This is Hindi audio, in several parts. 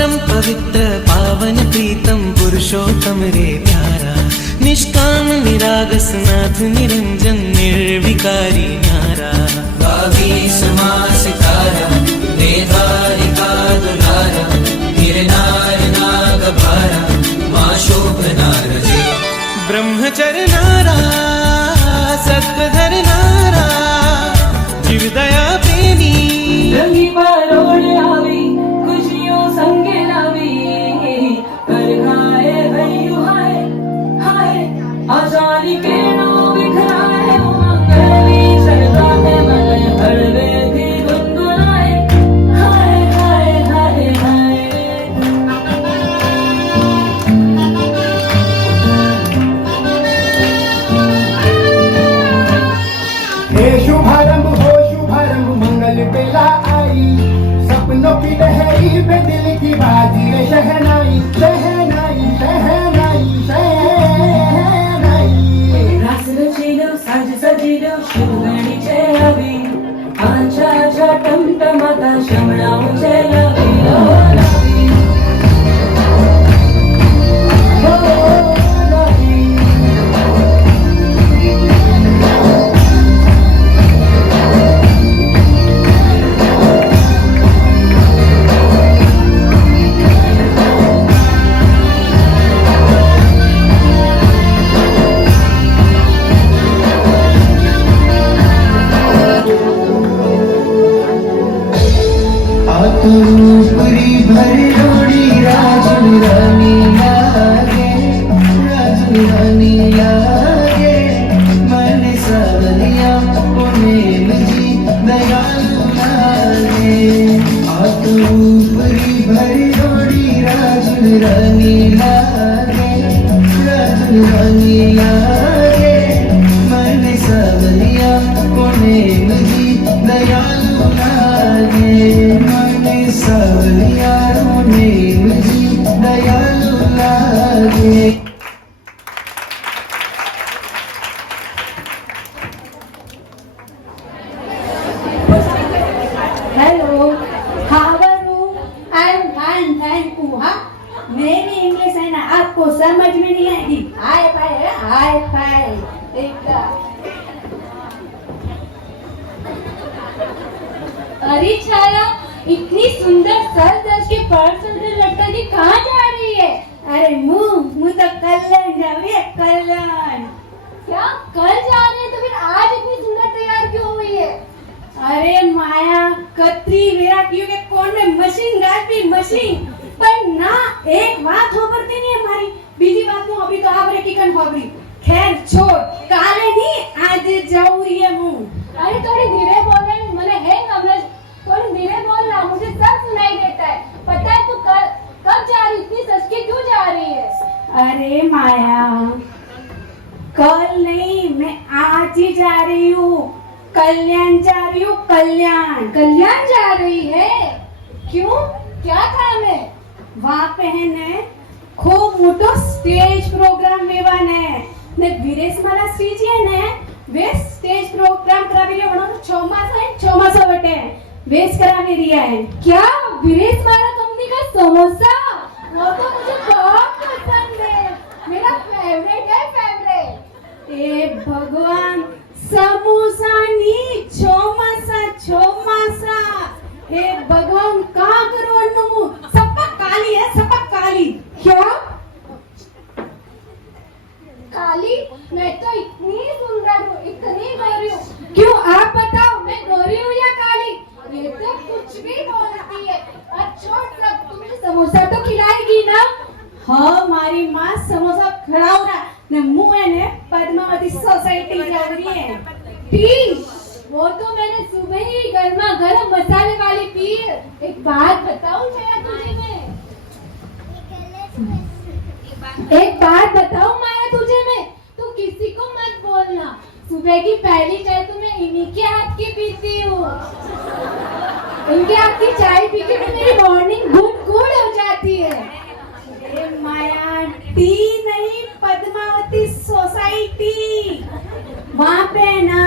परम पवित्र पावन प्रीतम पुरुषोत्तम रे प्यारा, निष्काम निरागस नाथ निरंजन निर्विकारी न्यारा। 22 मास तारा देधारिका दुलारा, गिरनार नाग भारा माँ शोभनार जे। ब्रह्मचर्य नारा सत्वधर नारा, जीव दया प्रेमी रंगी परोड़ आवी खुशियों संगे लावी, कर खाए भैयू हाय हाय आजादी के नो बिखराए मंगली सरदा है मन हरवे थी गुनगुनाए हाय हाय हाय हाय। हे शुभारंभ हो शुभारंभ मंगल बेला आई, सपनों की लहरी पे दिल की बाजी रे शहनाई शहनाई शहनाई शहनाई। रास रचिलो साज सजिलो शिवगणीचे हवी, आछा आछा टमटमाता शमणाऊचे लवी लवी हो लवी। ऊपरी भर रोड़ी राजन रानी लागे, राजन रानी लागे मन सवरिया पुणे जी दयालु लागे। ऊपरी भर रोड़ी राजन रानी लागे, राजन रानी लागे मन सवरिया पुणे जी दयालु लागे। सवरियारों ने मुझे दयालु लागे। Hello, how are you? I am fine thank you. हाँ, मेरी इंग्लिश है ना आपको समझ में नहीं आएगी। हाय फाय हाय फाय देखा। अरे छाया, इतनी सुंदर सर दर्श के पर्स लगता कि कहाँ जा रही है? अरे मुंह तो कल्याण जा रही है, कल्याण। क्या कल जा रहे हैं तो फिर आज इतनी सुंदर तैयार क्यों हुई है? अरे माया, कतरी वेरा क्यों के कौन में मशीन डालती मशीन, पर ना एक बात हो करती नहीं हमारी, बीजी बात में अभी तो आवरे की कन होगरी। खैर छोड़, काले नहीं आज जाऊ रही है मुंह। अरे थोड़ी धीरे बोल रहे हैं, मैंने है समझ, थोड़ी धीरे बोलना, मुझे सब सुनाई देता है। पता है तू कब जा रही, इतनी सच के क्यों जा रही है? अरे माया, कल नहीं, मैं आज ही जा रही हूँ। कल्याण जा रही हूँ, कल्याण। कल्याण जा रही है? क्यों, क्या काम है? वहाँ पे है ने खूब मोटो स्टेज प्रोग्राम लेवान है ने विदेश माला स्टेज है ने वे स्टेज प्रोग्राम करावी ले वनो 6 मास वटे वेस्ट करावी रिया है। क्या विदेश माला कंपनी का समोसा? वो तो मुझे बहुत पसंद है, मेरा फेवरेट है फेवरेट। ए भगवान, समोसा नहीं छोमासा। हे भगवान, कहाँ करो अन्नमु? सपक काली है, सपक काली। क्या काली? मैं तो इतनी सुंदर हूँ, इतनी गोरी हूँ। क्यों, आप बताओ, मैं गोरी हूँ या काली? ये तो कुछ भी बोलती है। अच्छा, तब तुम्हें समोसा तो खिलाएगी ना? हाँ, हमारी माँ समोसा खिलाओ ना। ने मुँह है ने पद्मावती सोसाइटी जा रही है। टी वो तो मैंने सुबह ही गर्मा गर्म मसाले वाली पी। एक बात बताऊं माया तुझे, मैं एक बात बताऊं माया तुझे, मैं तू किसी को मत बोलना। सुबह की पहली चाय तो मैं इन्हीं के हाथ की पीती हूँ। इनके हाथ की चाय पी के तो मेरी मॉर्निंग गुड हो जाती है। माया, टी नहीं, पद्मावती सोसाइटी। वहाँ पे ना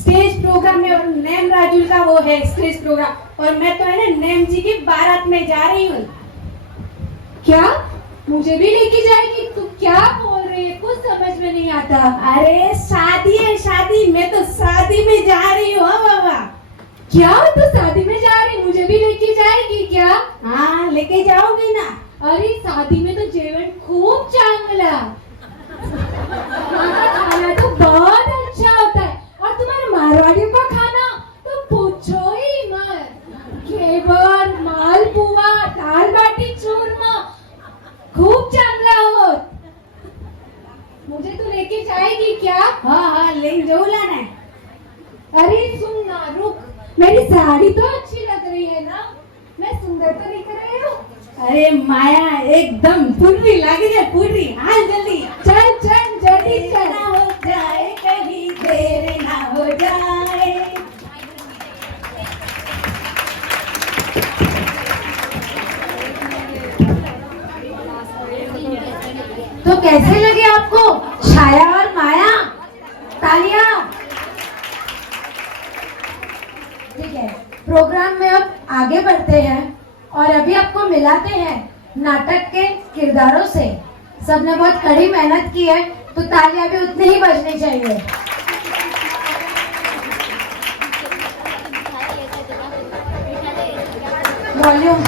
स्टेज प्रोग्राम में, और नेम राजू का वो है स्टेज प्रोग्राम, और मैं तो है ना नेम जी की बारात में जा रही हूँ। क्या? मुझे भी लेके जाएगी? तू क्या बोल रही है? कुछ समझ में नहीं आता। अरे शादी है शादी, मैं तो शादी में जा रही हूँ बाबा। क्या? तू शादी में जा रही? मुझे भी लेके जाएगी क्या? हाँ लेके जाओगी ना। अरे शादी में तो जेवण खूब चांगला, वहाँ का खाना तो बहुत अच्छा होता है, और तुम्हारे मारवाड़ियों का खाना तो पूछो ही मत। घेवर, मालपुआ, दाल बाटी चूरमा खूब चांगला हो। मुझे तो लेके जाएगी क्या? हाँ ले जाऊ लाना। अरे सुन ना, रुक, मेरी साड़ी तो अच्छी लग रही है ना? मैं सुंदर तो दिख रही हूँ? अरे माया एकदम पूरी लग रही है, पूरी। हाल जल्दी चल चल जल्दी चल। ना हो जाए कहीं देर ना हो जाए। तो कैसे लगे आपको छाया और माया? तालियां। ठीक है, प्रोग्राम में अब आगे बढ़ते हैं और अभी आपको मिलाते हैं नाटक के किरदारों से। सबने बहुत कड़ी मेहनत की है, तो तालियां भी उतनी ही बजनी चाहिए। वॉल्यूम।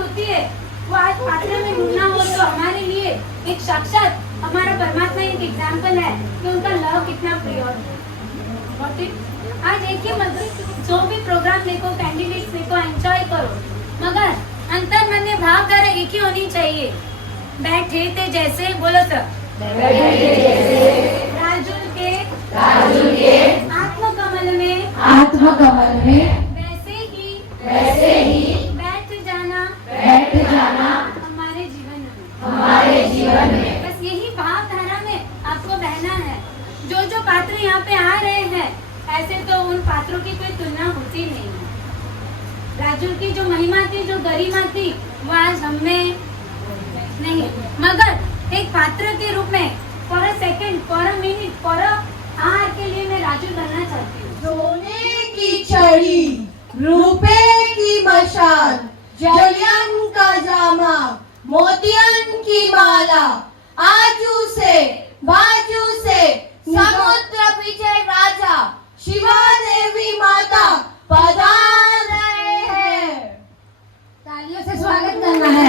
होती है वो आज पात्र में ढूंढना हो तो हमारे लिए एक साक्षात हमारा परमात्मा एक एग्जाम्पल है कि उनका लव कितना प्योर है। आज एक ही मत जो भी प्रोग्राम देखो, कैंडिडेट्स देखो, एंजॉय करो, मगर अंतर मन में भाव धारा एक ही होनी चाहिए। बैठे थे जैसे, बोलो तो राजुल के आत्मकमल में वैसे ही बैठ जाना हमारे जीवन में बस यही भाव धारा में आपको बहना है। जो जो पात्र यहाँ पे आ रहे हैं ऐसे तो उन पात्रों की कोई तुलना होती नहीं है। राजुल की जो महिमा थी, जो गरिमा थी, वो आज हमें नहीं, मगर एक पात्र के रूप में for a second, for a minute, for a hour के लिए मैं राजुल बनना चाहती हूँ। सोने की छड़ी, रुपए की मशाल, जलियन का जामा, मोतियन की माला, आजू से बाजू से समुद्र विजय राजा शिवा देवी माता पधार रहे हैं। तालियों से स्वागत करना है।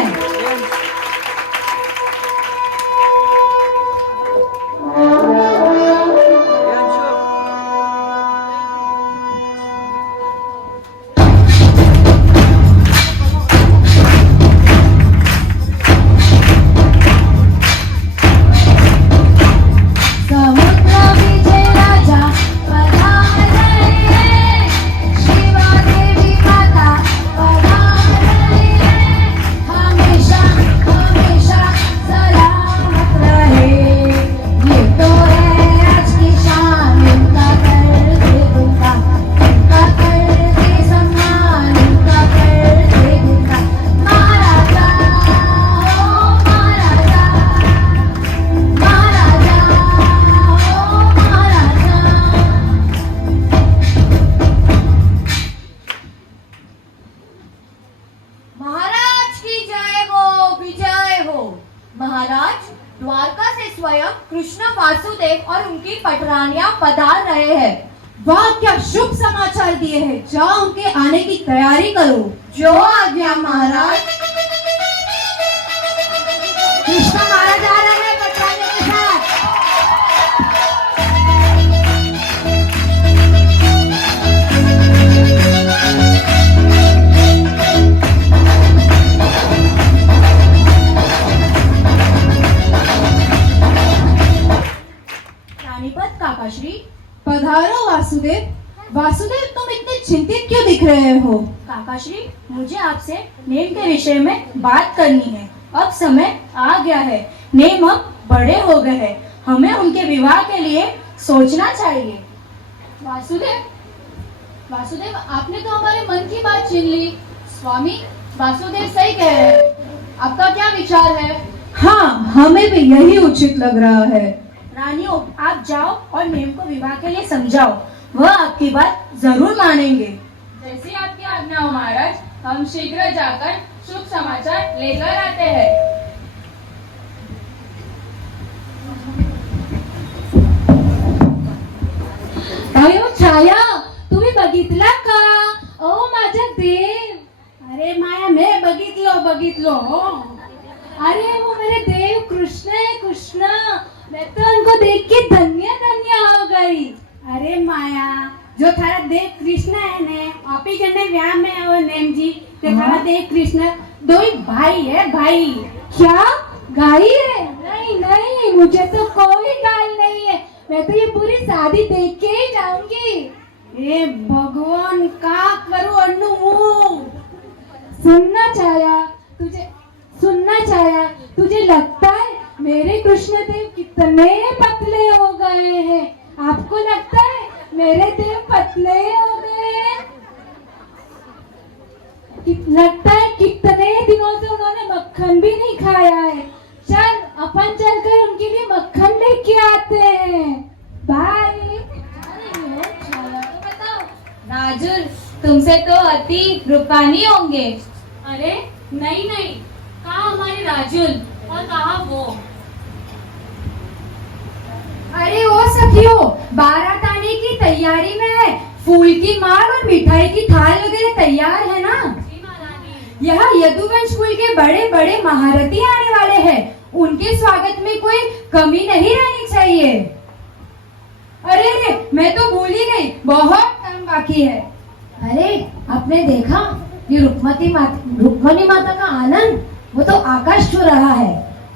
महाराज, द्वारका से स्वयं कृष्ण वासुदेव और उनकी पटरानियां पधार रहे हैं। वाह, क्या शुभ समाचार दिए हैं। जाओ उनके आने की तैयारी करो। जो आज्ञा महाराज। कृष्ण मारा जा रहा है पटरानी के साथ। रानीपत काकाश्री, पधारो वासुदेव। वासुदेव, तुम इतने चिंतित क्यों दिख रहे हो? काकाश्री, मुझे आपसे नेम के विषय में बात करनी है। अब समय आ गया है, नेम अब बड़े हो गए हैं, हमें उनके विवाह के लिए सोचना चाहिए। वासुदेव, आपने तो हमारे मन की बात छीन ली। स्वामी, वासुदेव सही कह रहे हैं। आपका क्या विचार है? हाँ, हमें भी यही उचित लग रहा है। रानियों, आप जाओ और नेम को विवाह के लिए समझाओ, वह आपकी बात जरूर मानेंगे। जैसी आपकी आज्ञा हो महाराज, हम शीघ्र जाकर शुभ समाचार लेकर आते हैं। अयो छाया, तुम्ही बघितला का? ओ माझा देव। अरे माया, मैं बघितलो हो। अरे वो मेरे देव कृष्ण है, कृष्ण। मैं तो उनको देख के धन्य धन्य हो गई। अरे माया, जो थारा देव कृष्ण है ने, आप ही जने व्याह में है वो नेम जी, तो थारा देव कृष्ण दो ही भाई है, भाई। क्या गाय है? नहीं नहीं, मुझे तो कोई गाय नहीं है। मैं तो ये पूरी शादी देख के ही जाऊंगी। ए भगवान, का करूं अन्नू मुंह। सुनना चाया, तुझे लगता है मेरे कृष्णदेव कितने पतले हो गए हैं? आपको लगता है मेरे देव पतले हो गए हैं? लगता है कितने दिनों से उन्होंने मक्खन भी नहीं खाया है। चल, अपन चलकर उनके लिए मक्खन लेके आते हैं। बाय। राजुल, तुमसे तो अति रूपानी होंगे। अरे नहीं, कहाँ हमारे राजुल और कहाँ वो? अरे ओ सखियों, बारात आने की तैयारी में है। फूल की माल और मिठाई की थाल वगैरह तैयार है ना? यहाँ यदुवंश कुल के बड़े बड़े महारथी आने वाले हैं। उनके स्वागत में कोई कमी नहीं रहनी चाहिए। अरे अरे, मैं तो भूल ही गई, बहुत काम बाकी है। अरे आपने देखा ये रुक्मणी माता का आनंद, वो तो आकाश छू रहा है।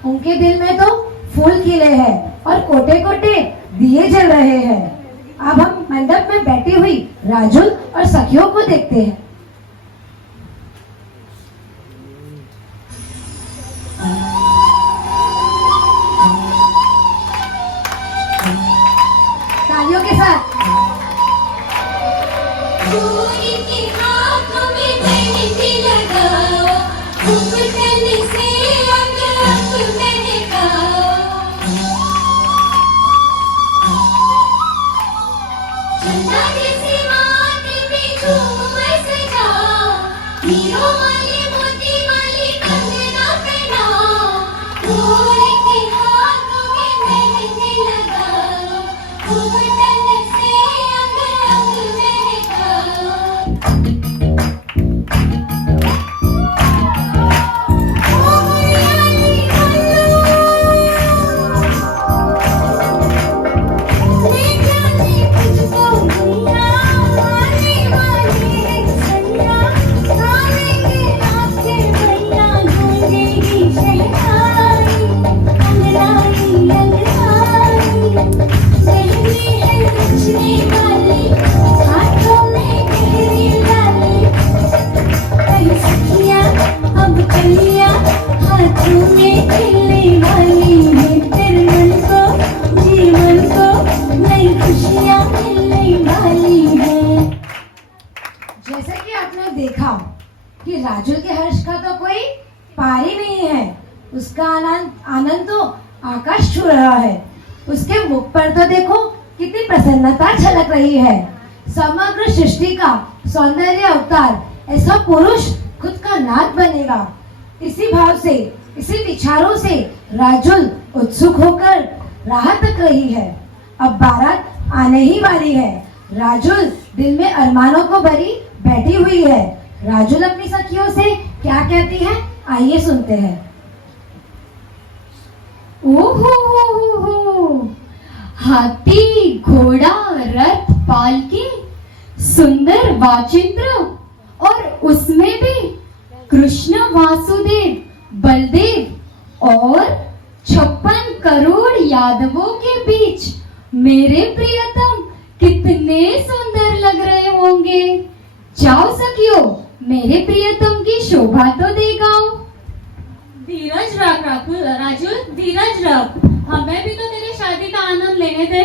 उनके दिल में तो फूल खिले हैं और कोटे कोटे दिए जल रहे हैं। अब हम मंडप में बैठी हुई राजुल और सखियों को देखते हैं। तालियों के साथ। जैसे कि आपने देखा कि राजुल के हर्ष का तो कोई पार ही नहीं है। उसका आनंद तो आकाश छू रहा है। उसके मुख पर तो देखो कितनी प्रसन्नता झलक रही है। समग्र सृष्टि का सौंदर्य अवतार ऐसा पुरुष खुद का नाथ बनेगा। इसी भाव से, इसी विचारों से राजुल उत्सुक होकर राह तक रही है। अब बारात आने ही वाली है। राजुल दिल में अरमानों को भरी बैठी हुई है। राजुल अपनी सखियों से क्या कहती है, आइए सुनते हैं। ओहो, हाथी घोड़ा रथ पालकी सुंदर वाचित्र, और उसमें भी कृष्ण वासुदेव बलदेव और 56 करोड़ यादवों के बीच मेरे प्रियतम कितने सुंदर लग रहे होंगे। जाओ सखियों, मेरे प्रियतम की शोभा तो दिखाओ। धीरज रख राजुल, धीरज रख। हमें भी तो तेरी शादी का आनंद लेने दे।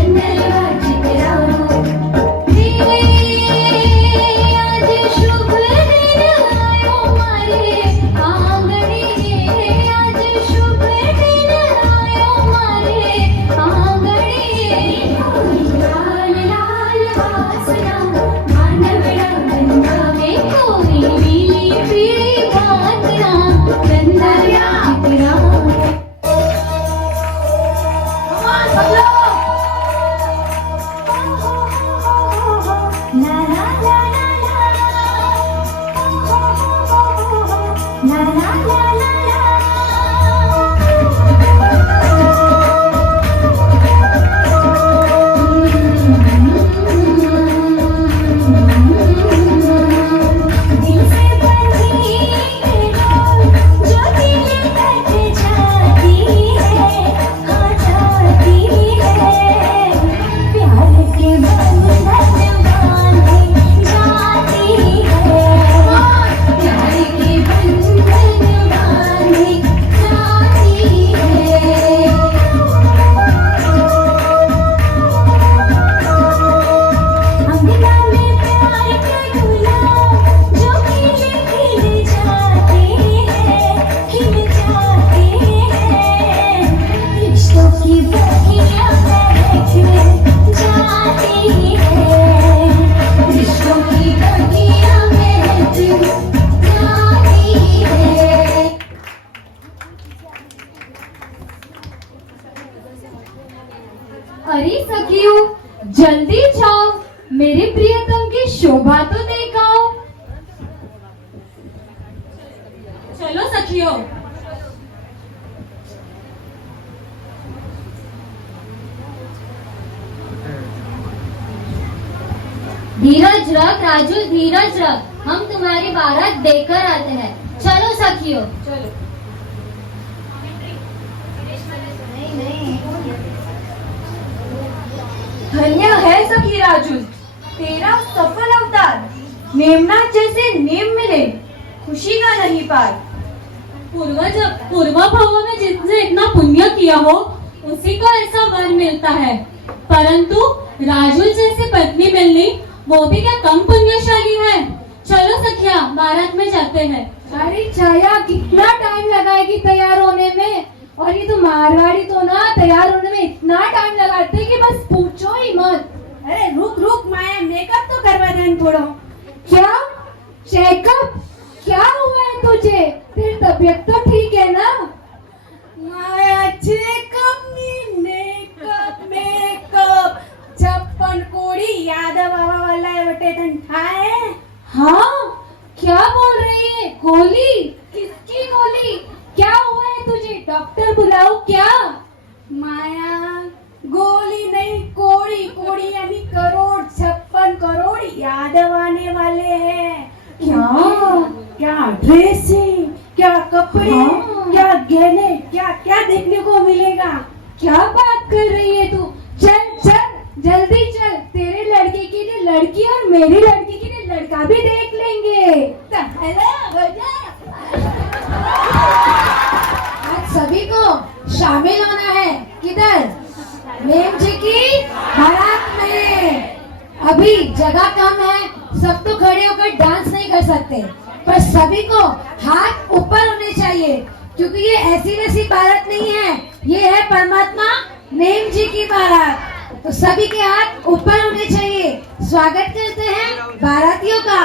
चंदरवा अरे सखियों, जल्दी जाओ, मेरे प्रियतम की शोभा तो देखाओ। चलो सखियों। धीरज रख राजू, धीरज रख, हम तुम्हारी बारात देकर आते हैं। चलो सखियों। चलो। धन्य है सखी राजू, तेरा सफल अवतार। मेमनाथ जैसे नेम मिले, खुशी का नहीं पार। पूर्व भाव में जिसने इतना पुण्य किया हो उसी को ऐसा वर मिलता है, परंतु राजू जैसी पत्नी मिलनी वो भी क्या कम पुण्यशाली है। चलो सखिया, बारात में जाते हैं। अरे छाया, कितना टाइम लगाएगी तैयार होने में? और ये तो मारवाड़ी तो ना तैयार होने में इतना टाइम लगाते हैं कि बस पूछो ही मत। अरे रुक रुक माया, मेकअप तो करवा दें थोड़ा। क्या चेकअप? क्या हुआ है तुझे? तेरी तबीयत तो ठीक है ना? माया, चेकअप नहीं, मेकअप मेकअप। 56 कोड़ी यादव बाबा वाला है बटे तन ठाए। हाँ, क्या बोल रही है? गोली? किसकी गोली? क्या हुआ है तुझे? डॉक्टर बुलाओ क्या? माया, गोली नहीं, कोड़ी। कोड़ी यानी करोड़, 56 करोड़ यादव आने वाले हैं। क्या ड्रेसिंग, क्या कपड़े, क्या गहने, क्या क्या देखने को मिलेगा? क्या बात कर रही है तू? चल चल जल्दी चल, तेरे लड़के के लिए लड़की और मेरी लड़की के लिए लड़का भी देख लेंगे। आज सभी को शामिल होना है। किधर? मेम जी की बारात में। अभी जगह कम है, सब तो खड़े होकर डांस नहीं कर सकते, पर सभी को हाथ ऊपर होने चाहिए, क्योंकि ये ऐसी वैसी बारात नहीं है, ये है परमात्मा नेम जी की बारात। तो सभी के हाथ ऊपर होने चाहिए। स्वागत करते हैं बारातियों का।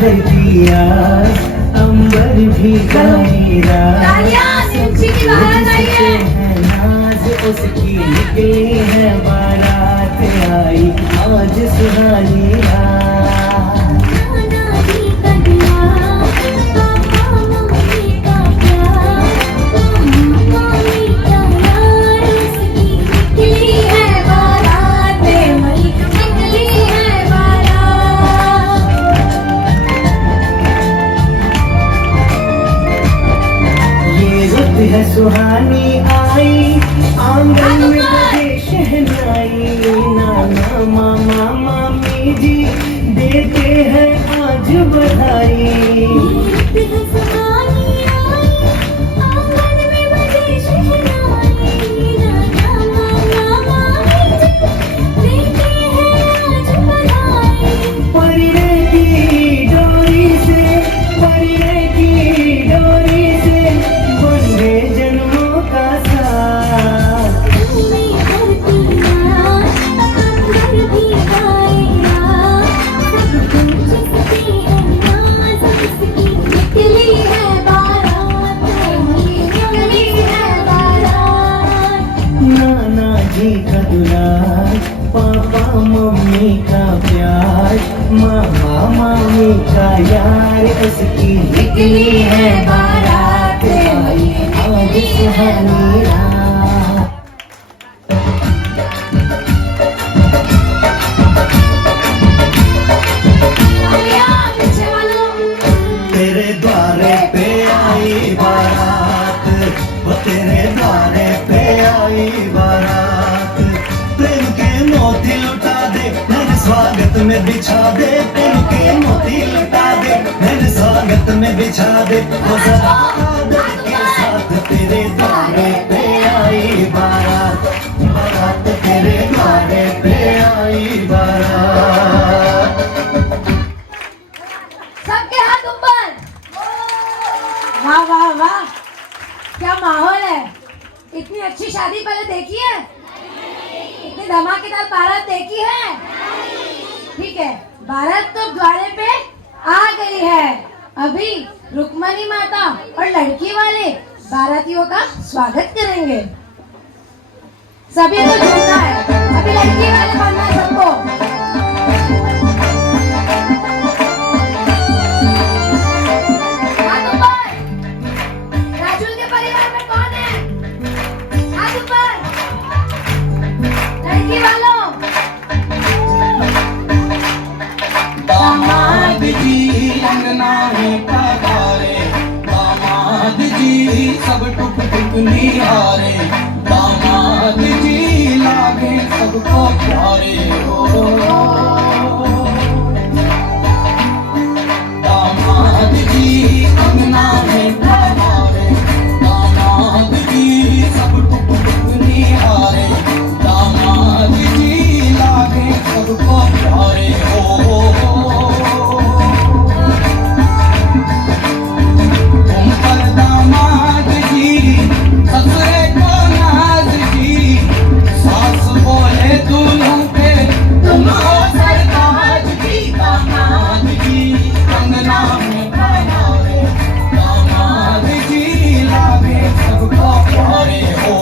दिया अंबर भी मेरा नाज उसकी निकली है बारात आई आज सुहानी है सुहानी आई आंगन में बजे शहनाई नाना मामा मामी जी देते हैं आज बधाई। परिणे की डोरी से, परिणे की डोरी से बंधे जन्मों का साथ। नाना जी का दुलार, पापा मम्मी का प्यार, मामा मामी का यार, उसकी निकली है बारात आज सुहानी रात। तेरे द्वारे पे आई बारात, वो तेरे द्वारे पे आई बारात। प्रेम के मोती लुटा दे, मेरे स्वागत में बिछा दे। प्रेम के मोती लुटा दे, मेरे स्वागत में बिछा दे। वो जरा आदर के साथ तेरे द्वारे पे आई बारात, बारात तेरे द्वारे पे आई बारात। सबके हाथ ऊपर। वाह वाह वाह, क्या माहौल है। इतनी अच्छी शादी पहले देखी है? इतनी धमाकेदार बारात देखी है? ठीक है, बारात तो द्वारे पे आ गई है। अभी रुक्मणी माता और लड़की वाले बारातियों का स्वागत करेंगे। सभी को झूमना है, अभी लड़की वाले बनना है सबको। हाथ ऊपर। राजुल के परिवार में कौन है? हाथ ऊपर। लड़की वालों। दामाद जी अंगना में पधारे, दामाद जी सब टुक टुक निहारे। दामाद जी लागे सबको प्यारे हो। दामाद जी अंगना में पधारे, दामाद जी सब टुक टुक निहारे। दामाद जी लागे सबको प्यारे हो। तुम पर दामाद जी, ससुरे को नाज जी, सास बोले दूल्हों पे तुम हो सरताज जी। दामाद जी अंगना में पधारे, दामाद जी लागे सबको प्यारे हो।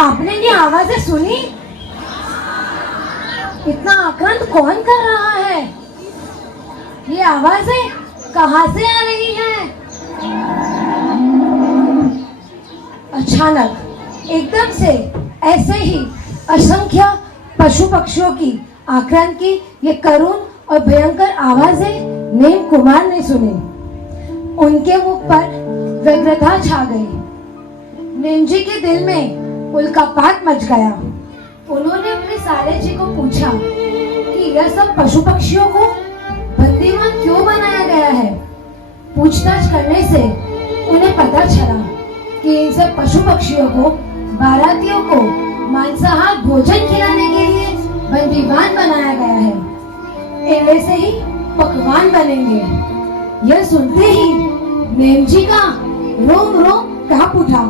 आपने ये आवाजें सुनी? इतना आक्रांत कौन कर रहा है? ये आवाजें कहाँ से आ रही हैं? अचानक एकदम से ऐसे ही असंख्य पशु पक्षियों की आक्रांत की ये करुण और भयंकर आवाजें नेम कुमार ने सुनी। उनके मुख पर व्यग्रता छा गई। नेम जी के दिल में उल्कापात मच गया। उन्होंने अपने साले जी को पूछा कि यह सब पशु पक्षियों को बंदीवान क्यों बनाया गया है। पूछताछ करने से उन्हें पता चला कि इन सब पशु पक्षियों को बारातियों को मांसाहार भोजन खिलाने के लिए बंदीवान बनाया गया है। इनमें से ही पकवान बनेंगे। यह सुनते ही नेम जी का रोम रोम कांप उठा।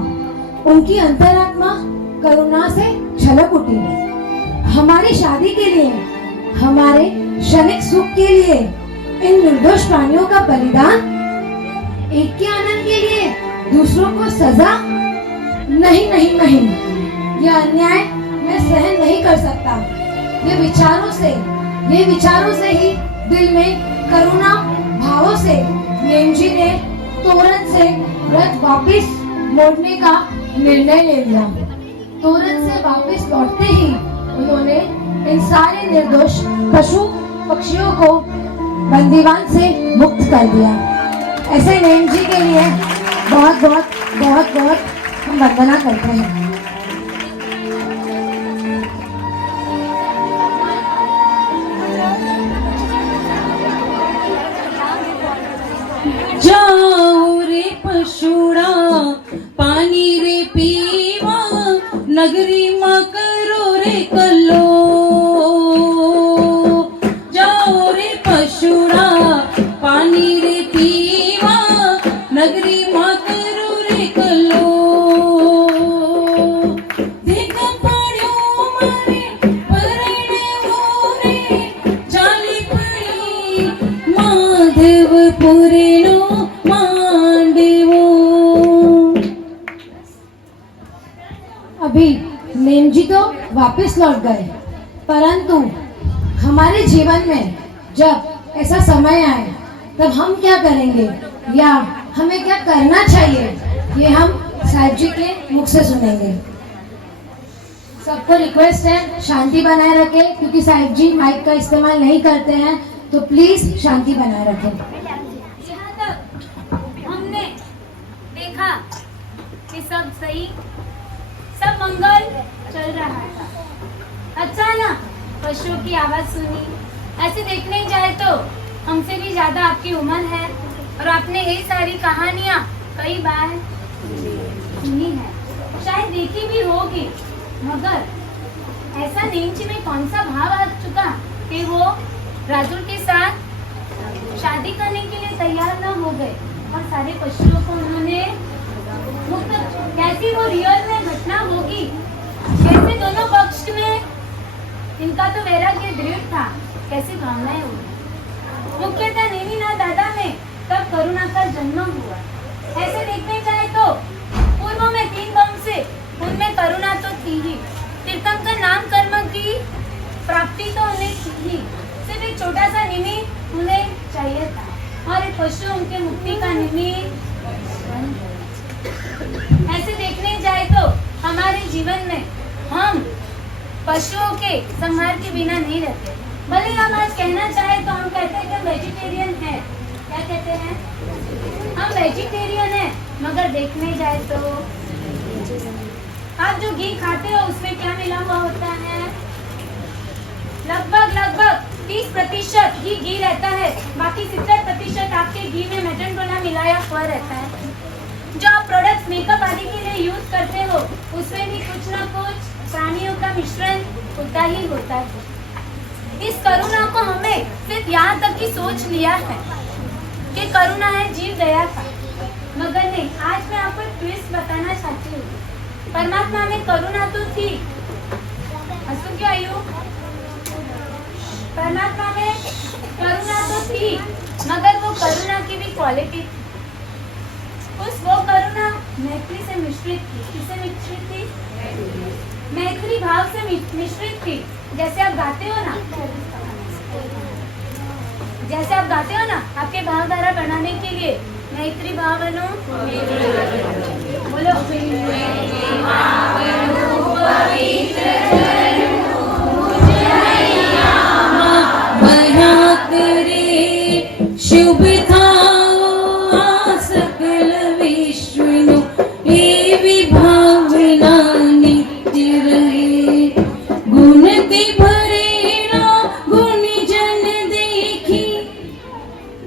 उनकी अंतरात्मा करुणा से छलक उठी। हमारी शादी के लिए, हमारे क्षणिक सुख के लिए इन निर्दोष प्राणियों का बलिदान, एक के आनंद के लिए दूसरों को सजा, नहीं नहीं नहीं, यह अन्याय मैं सहन नहीं कर सकता। ये विचारों से ही दिल में करुणा भावों से नेम जी ने तोरण से व्रत वापिस मोड़ने का निर्णय ले लिया। तुरंत से वापस लौटते ही उन्होंने इन सारे निर्दोष पशु पक्षियों को बंदीवान से मुक्त कर दिया। ऐसे नेम जी के लिए बहुत बहुत बहुत बहुत हम वंदना करते हैं। जाओ रे पशुड़ा पानी रे पीवा, नगरी माँ करो रे कलो। जाओ रे पशुड़ा पानी रे पीवा, नगरी माँ करो रे कलो। देख पड़्यो मारे परणे रे, चाली पड़ी माधवपुरे नो मांडवो। अभी नेम जी तो वापस लौट गए, परंतु हमारे जीवन में जब ऐसा समय आए तब हम क्या करेंगे या हमें क्या करना चाहिए, ये हम साहिब जी के मुख से सुनेंगे। सबको रिक्वेस्ट है शांति बनाए रखें, क्योंकि साहिब जी माइक का इस्तेमाल नहीं करते हैं, तो प्लीज शांति बनाए रखें। यहाँ तक हमने देखा कि सब सही, सब मंगल चल रहा था। अचानक पशुओं की आवाज सुनी। ऐसे देखने जाए तो हमसे भी ज्यादा आपकी उम्र है और आपने ये सारी कहानियाँ कई बार सुनी है, शायद देखी भी होगी, मगर ऐसा नींची में कौन सा भाव आ चुका कि वो राजुल के साथ शादी करने के लिए तैयार न हो गए और सारे पशुओं को उन्होंने मुक्त। कैसी वो रियल में घटना होगी, कैसे दोनों पक्ष में इनका तो वैराग्य दृढ़ था, कैसी भावनाएं हुई। मुख्यतः नेमिनाथ दादा में तब करुणा का जन्म हुआ। ऐसे देखने जाए तो पूर्व में 3 वंश से उनमें करुणा तो थी ही, तीर्थंकर नाम कर्म की प्राप्ति तो उन्हें थी ही, सिर्फ एक छोटा सा निमित्त उन्हें चाहिए था और एक पशु उनके मुक्ति का निमित्त बन गए। ऐसे देखने जाए तो हमारे जीवन में हम पशुओं के संहार के बिना नहीं रहते। भले हम आज कहना चाहे तो हम कहते हैं कि हम वेजिटेरियन हैं। क्या कहते हैं? हम वेजिटेरियन हैं, मगर देखने जाए तो आप जो घी खाते हो उसमें क्या मिला हुआ होता है? लगभग 30% ही घी रहता है, बाकी 70% आपके घी में मेटनडोला मिलाया हुआ रहता है। जो आप प्रोडक्ट्स मेकअप आदि के लिए यूज करते हो उसमें भी कुछ ना कुछ प्राणियों का मिश्रण होता ही होता है। इस करुणा को हमें सिर्फ यहाँ तक की सोच लिया है कि करुणा है जीव दया का, मगर नहीं। आज मैं आपको एक ट्विस्ट बताना चाहती हूँ। परमात्मा में करुणा तो थी, हंसू क्यों आई हो? परमात्मा में करुणा तो थी, मगर वो करुणा की भी क्वालिटी थी। वो करुणा मैत्री से मिश्रित थी। किससे मिश्रित थी? मैत्री भाव से मिश्रित थी। जैसे आप गाते हो ना, आपके भावधारा बढ़ाने के लिए मैत्री भाव बनो, बोलो शुभ था सकल विष्णु हे विभावना नित्य रहे, गुणति भरेणा गुणी जन देखी।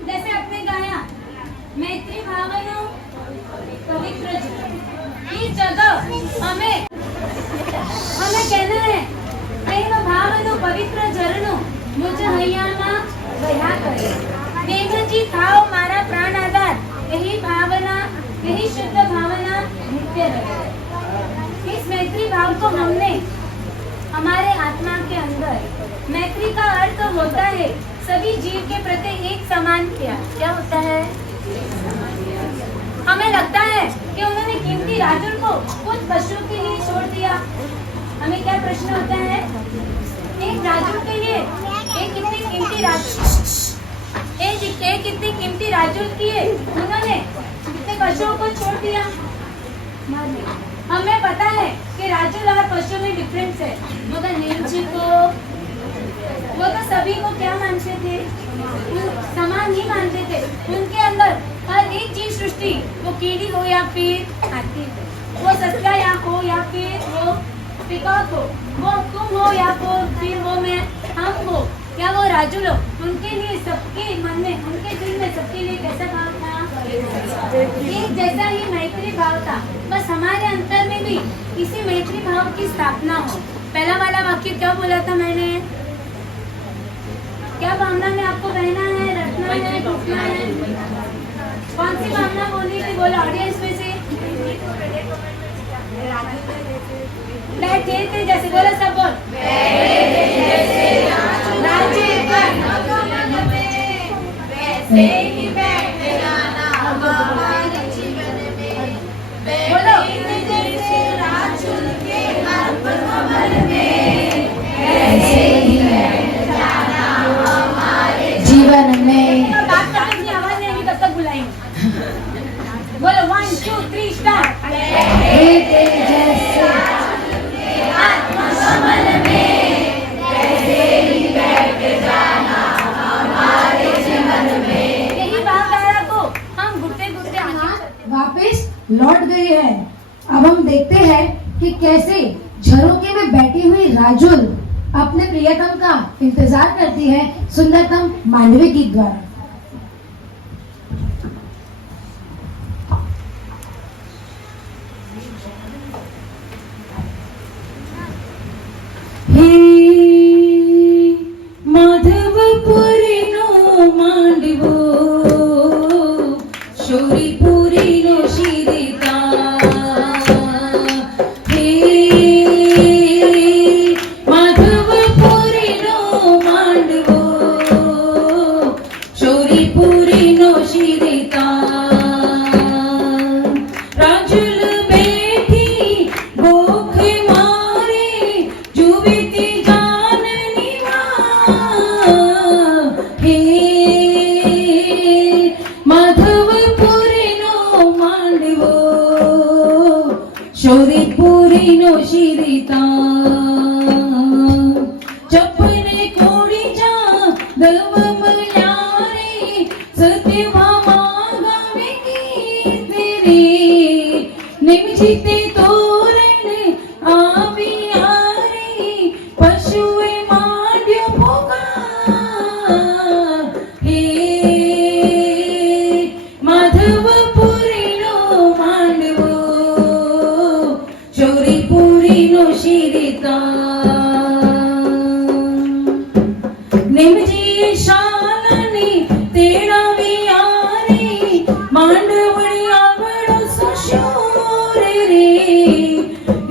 जैसे आपने गाया मैत्री भावनो पवित्र इस जगह हमें कहना है प्रेम भावनो पवित्र झरनो मुझ हैयामा बहा करे। देव जी खाओ मारा प्राण आधार, यही भावना, यही शुद्ध भावना नित्य रहे। इस मैत्री भाव को हमने हमारे आत्मा के अंदर, मैत्री का अर्थ होता है सभी जीव के प्रति एक समान किया। क्या होता है? हमें लगता है कि उन्होंने कीमती राजुल को कुछ पशुओं के लिए छोड़ दिया। हमें क्या प्रश्न होता है? एक राजुल के लिए एक कितनी कीमती कितनी कीमती राजुल किए उन्होंने कितने पशुओं को छोड़ दिया। हमें पता है कि राजुल और पशु में डिफरेंस है, मगर नीमची को वो तो सभी को क्या मानते थे, समान ही मानते थे। उनके अंदर हर एक चीज सृष्टि, वो कीड़ी हो या फिर हाथी, वो सस्ता या हो या फिर वो पिकॉक हो, वो तुम हो या फिर वो मैं हम हो या वो राजुल हो, उनके लिए सबके मन में, उनके दिल में सबके लिए कैसा भाव था? एक जैसा ही मैत्री भाव था। बस हमारे अंतर में भी इसी मैत्री भाव की स्थापना हो। पहला वाला वाक्य क्या बोला था मैंने? क्या भावना में आपको बहना है, रखना है, टूटना है? कौन सी भावना बोली थी? बोलो ऑडियंस में से। बैठे थे जैसे, बोलो सब बोल। वैसे ही बैठ जाना हमारे जीवन में, बोलो जैसे राजुल के हर कमल में, वैसे ही बैठ जाना हमारे जीवन में। बात करने की आवाज नहीं आएगी तब तक बुलाएंगे। बोलो 1 2 3 स्टार्ट। बैठे जैसे कमल में, वैसे ही बैठ जाना हमारे जीवन में। यही भावधारा को हम घुटते घुटते वापस लौट गए हैं। अब हम देखते हैं कि कैसे झरोके में बैठी हुई राजुल अपने प्रियतम का इंतजार करती है सुंदरतम मांडवी गीत द्वारा। माधवपुरी नो मांडवो शोरीपुरी नो शिरिता हे माधवपुरी नो मांडवो शोरीपुरी नो शिरिता राजुल बैठी भूख मारे जुबिती जाननी हे माधवपुरी नो मांडवो शोरीपुरी नो शिरिता चपने कोड़ी जा दव मल्यारे सत्यभामा गावे गीत रे निमचिते तोरण आवी आरे पशुए मांड्यो पोगा हे माधवपुरी नो मांडवो शोरीपुरी नो शिरिता निमजी शालनी तेड़ावी आरे मांडवणी आवड़ो सुशोर रे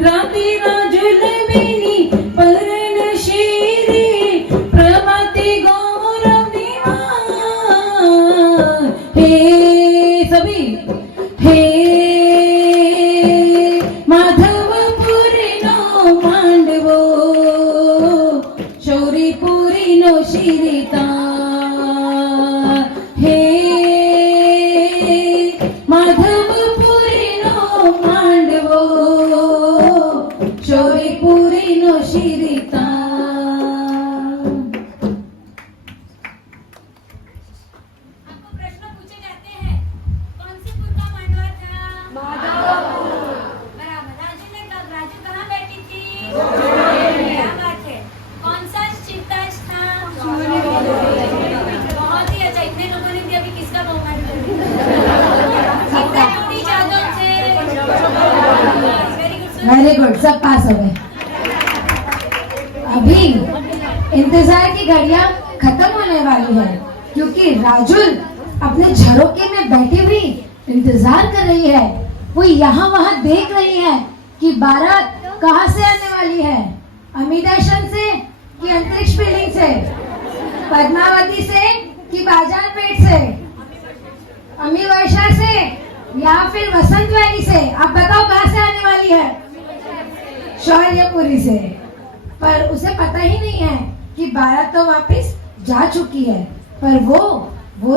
राती राजुल बेनी परण शेरे प्रभाती गौरव दीवा हे सभी हे माधवपुरी नो मांडवो शोरीपुरी नो शिरिता हे माधवपुरी नो मांडवो शोरीपुरी नो शिरिता। आपको प्रश्न पूछे जाते हैं, कौन सी पुर का मांडवा था? माधवपुर। बराबर। राजू कहाँ बैठी थी? क्या बात है। कौन सा चित्ताश था? बहुत ही अच्छा। इतने लोगों ने भी अभी किसका बहुमान वेरी गुड, सब पास हो गए। अभी इंतजार की घड़ियां खत्म होने वाली है क्योंकि राजुल अपने झरोके में बैठी हुई इंतजार कर रही है। वो यहाँ वहाँ देख रही है कि बारात कहाँ से आने वाली है, अमिताशन से कि अंतरिक्ष बिल्डिंग से, पद्मावती से कि बाजार पेट से, अमी वर्षा से या फिर वसंत वैली से। आप बताओ कहाँ से आने वाली है? शौर्यपुरी से। पर उसे पता ही नहीं है कि बारात तो वापस जा चुकी है। पर वो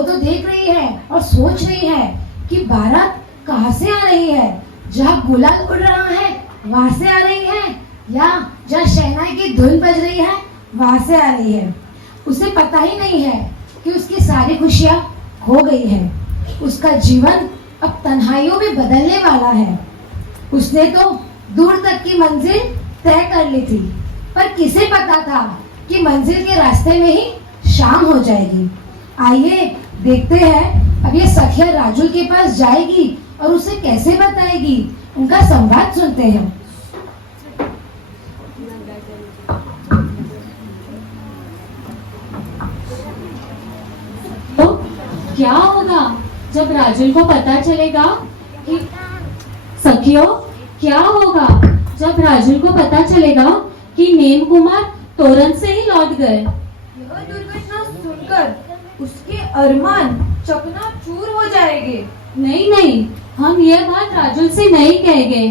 तो देख रही है और सोच रही है कि बारात कहाँ से आ रही है। जहाँ गुलाल उड़ रहा है वहां से आ रही है, या जहाँ शहनाई की धुन बज रही है वहां से आ रही है। उसे पता ही नहीं है कि उसकी सारी खुशियां खो गई है। उसका जीवन अब तन्हाइयों में बदलने वाला है। उसने तो दूर तक की मंजिल तय कर ली थी, पर किसे पता था कि मंजिल के रास्ते में ही शाम हो जाएगी। आइए देखते हैं अब ये सखिया राजुल के पास जाएगी और उसे कैसे बताएगी। उनका संवाद सुनते हैं। तो क्या होगा जब राजुल को पता चलेगा कि सखियों, क्या होगा जब राजुल को पता चलेगा कि नेम कुमार तोरण से ही लौट गए। यह दुर्घटना सुनकर उसके अरमान चकनाचूर हो जाएंगे। नहीं नहीं, हम यह बात राजुल से नहीं कहेंगे।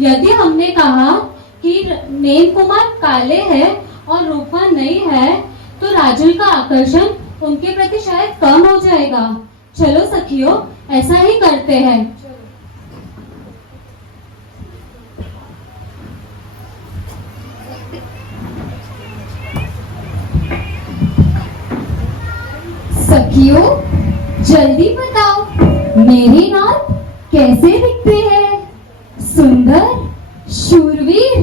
यदि हमने कहा कि नेम कुमार काले हैं और रूपवान नहीं है, तो राजुल का आकर्षण उनके प्रति शायद कम हो जाएगा। चलो सखियों, ऐसा ही करते हैं। सखियों, जल्दी बताओ, मेरी नात कैसे दिखते हैं? सुंदर, शूरवीर,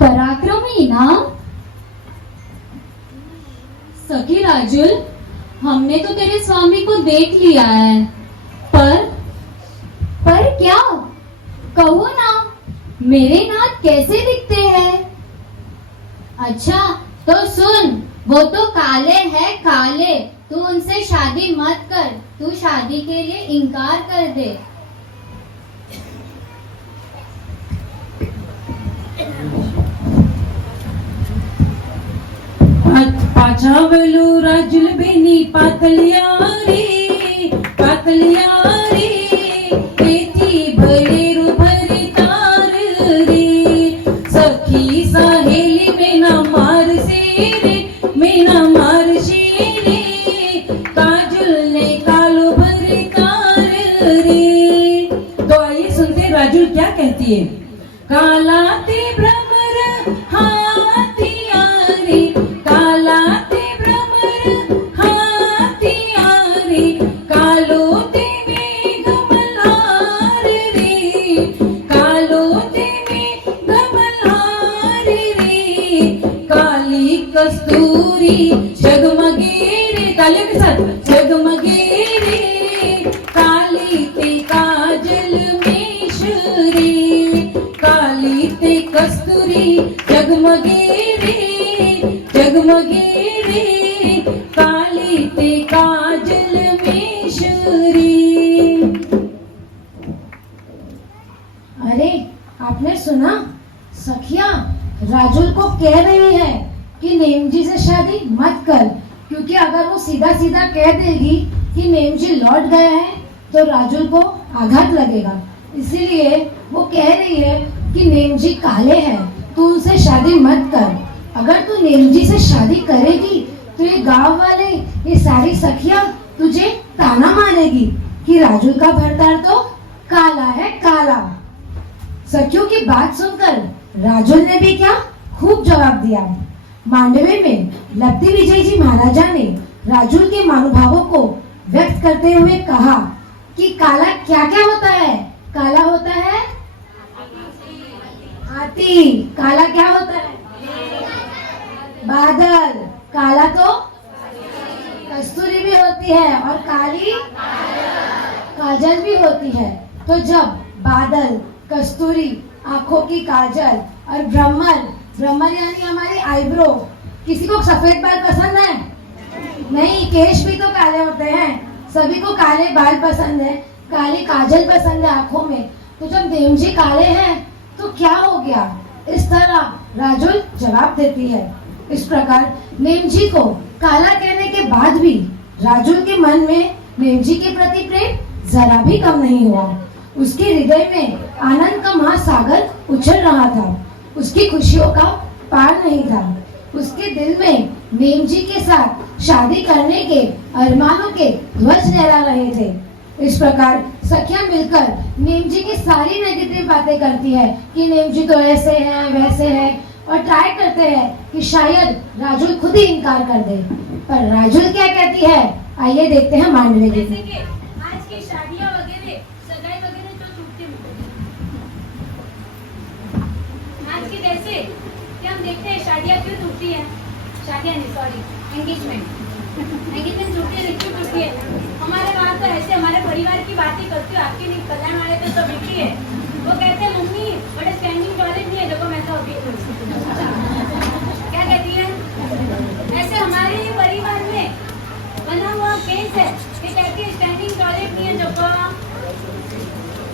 पराक्रमी ना? सखी राजुल, हमने तो तेरे स्वामी को देख लिया है, पर क्या? कहो ना, मेरे नात कैसे दिखते हैं? अच्छा तो सुन, वो तो काले हैं काले। तू उनसे शादी मत कर, तू शादी के लिए इनकार कर दे। पाछावलू राजुल बेनी पातलिया रे एथी भरेरु भरी तार रे। सखी सहेली में ना मार से रे काजुल ने कालो भरी तार रे। तो आइए सुनते राजुल क्या कहती है। काला ते भ्रमर हाथिया रे, काला ते भ्रमर हाथिया रे, कालो ते मेघ मल्हार रे, कालो ते मेघ मल्हार रे। काली कस्तूरी जगमगे रे, तालियों के साथ, जगमगे रे। काली ते काजल मेष रे, काली ते कस्तूरी जगमगे रे, काली ते काजल मेष रे। अरे आपने सुना? सखिया राजुल को कह रही है कि नेमजी से शादी मत कर, क्योंकि अगर वो सीधा सीधा कह देगी कि नेमजी लौट गया है तो राजुल को आघात लगेगा। इसीलिए वो कह रही है कि नेमजी काले हैं, तू उनसे शादी मत कर। अगर तू नेमजी से शादी करेगी तो ये गांव वाले, ये सारी सखियां तुझे ताना मारेगी कि राजुल का भरतार तो काला है काला। सखियों की बात सुनकर राजुल ने भी क्या खूब जवाब दिया। मांडवे में लब्धि विजय जी महाराजा ने राजुल के मनोभावों को व्यक्त करते हुए कहा कि काला क्या क्या होता है? काला होता है हाथी, काला क्या होता है? बादल, काला तो कस्तूरी भी होती है और काली काजल भी होती है। तो जब बादल, कस्तूरी, आंखों की काजल और भ्रमर यानी हमारी आईब्रो, किसी को सफेद बाल पसंद है? नहीं, केश भी तो काले होते हैं। सभी को काले बाल पसंद है, काली काजल पसंद है आंखों में। तो जब नेमजी काले हैं तो क्या हो गया? इस तरह राजुल जवाब देती है। इस प्रकार नेमजी को काला कहने के बाद भी राजुल के मन में नेमजी के प्रति प्रेम जरा भी कम नहीं हुआ। उसके हृदय में आनंद का महासागर उछल रहा था। उसकी खुशियों का पार नहीं था। उसके दिल में नेमजी के साथ शादी करने के अरमानों के ध्वज लहरा रहे थे। इस प्रकार सखियां मिलकर नीम जी की सारी नेगेटिव बातें करती है कि नीम जी तो ऐसे हैं वैसे हैं, और ट्राई करते हैं कि शायद राजुल खुद ही इनकार कर दे। पर राजुल क्या कहती है, आइए देखते हैं मांडवी जैसे दीदी। कि आज की शादियां वगैरह सगाई वगैरह तो टूटती आज की जैसे कि हम देखते हैं शादियां क्यों टूटती है, शादियां नहीं सॉरी एंगेजमेंट टूटती है, क्यों टूटती है? हमारे वहाँ तो ऐसे हमारे परिवार की बात ही करती हूँ, आपकी नहीं, कल्याण वाले तो सब बिकी है। वो कहते हैं मम्मी बड़े स्टैंडिंग टॉयलेट नहीं है, देखो मैं तो अभी क्या कहती है, ऐसे हमारे परिवार में बना हुआ केस है कि कहती है स्टैंडिंग टॉयलेट नहीं है, देखो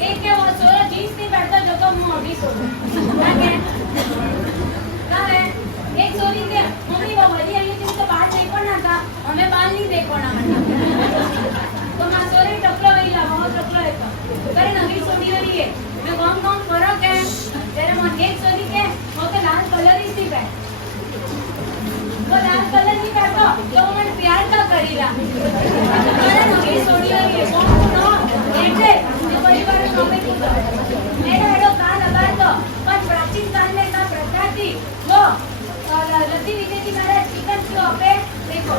एक क्या वो सोरा जीन्स नहीं बैठता, देखो मुँह अभी सो क्या है, एक सोरी के मम्मी वो बड़ी आई थी तो बाल देखो ना था, हमें बाल नहीं देखो ना तो मैं सोरी टकलो वही ला बहुत टकलो है तो करे नवी सोनी वाली है मैं कौन कौन फरक है तेरे मन एक सोरी के वो तो लाल कलर ही थी है वो लाल कलर नहीं करतो तो मन प्यार का करीला करे नवी सोनी वाली है कौन नो એટલે જે પરિવાર નોમે કીધો મેરા એડો કાન અબાતો પણ પ્રાચીન કાળને કા પ્રજાતિ જો લતી વિજયજી મહારાજ ચિકન ક્યો આપે દેખો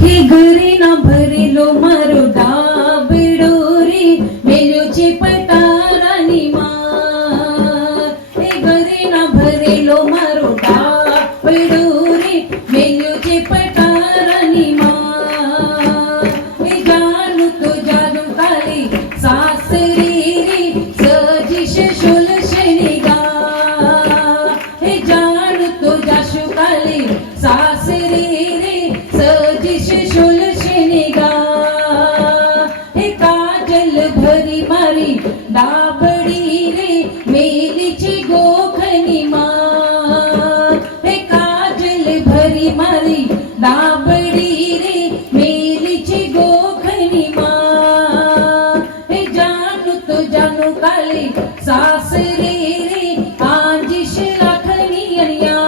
हे घरी ना भरेलो मारो दाबडो रे मेलो चे पटारानी मार हे घरी ना भरेलो मारो दाबडो रे मेलो चे पटारानी मार हे जानू तो जानू काली सासरी रे सजिश शोल शनिगा हे जानू तो जाशु काली सासरी रे सजिश शोल शनिगा हे काजल भरी मारी दाबडी रे मेलीची गोखनी मार हे काजल भरी मारी दाबडी रे मेलीची गोखनी मार हे जानू तो जानू काली सासरी रे आंजिश लाखनी अनिया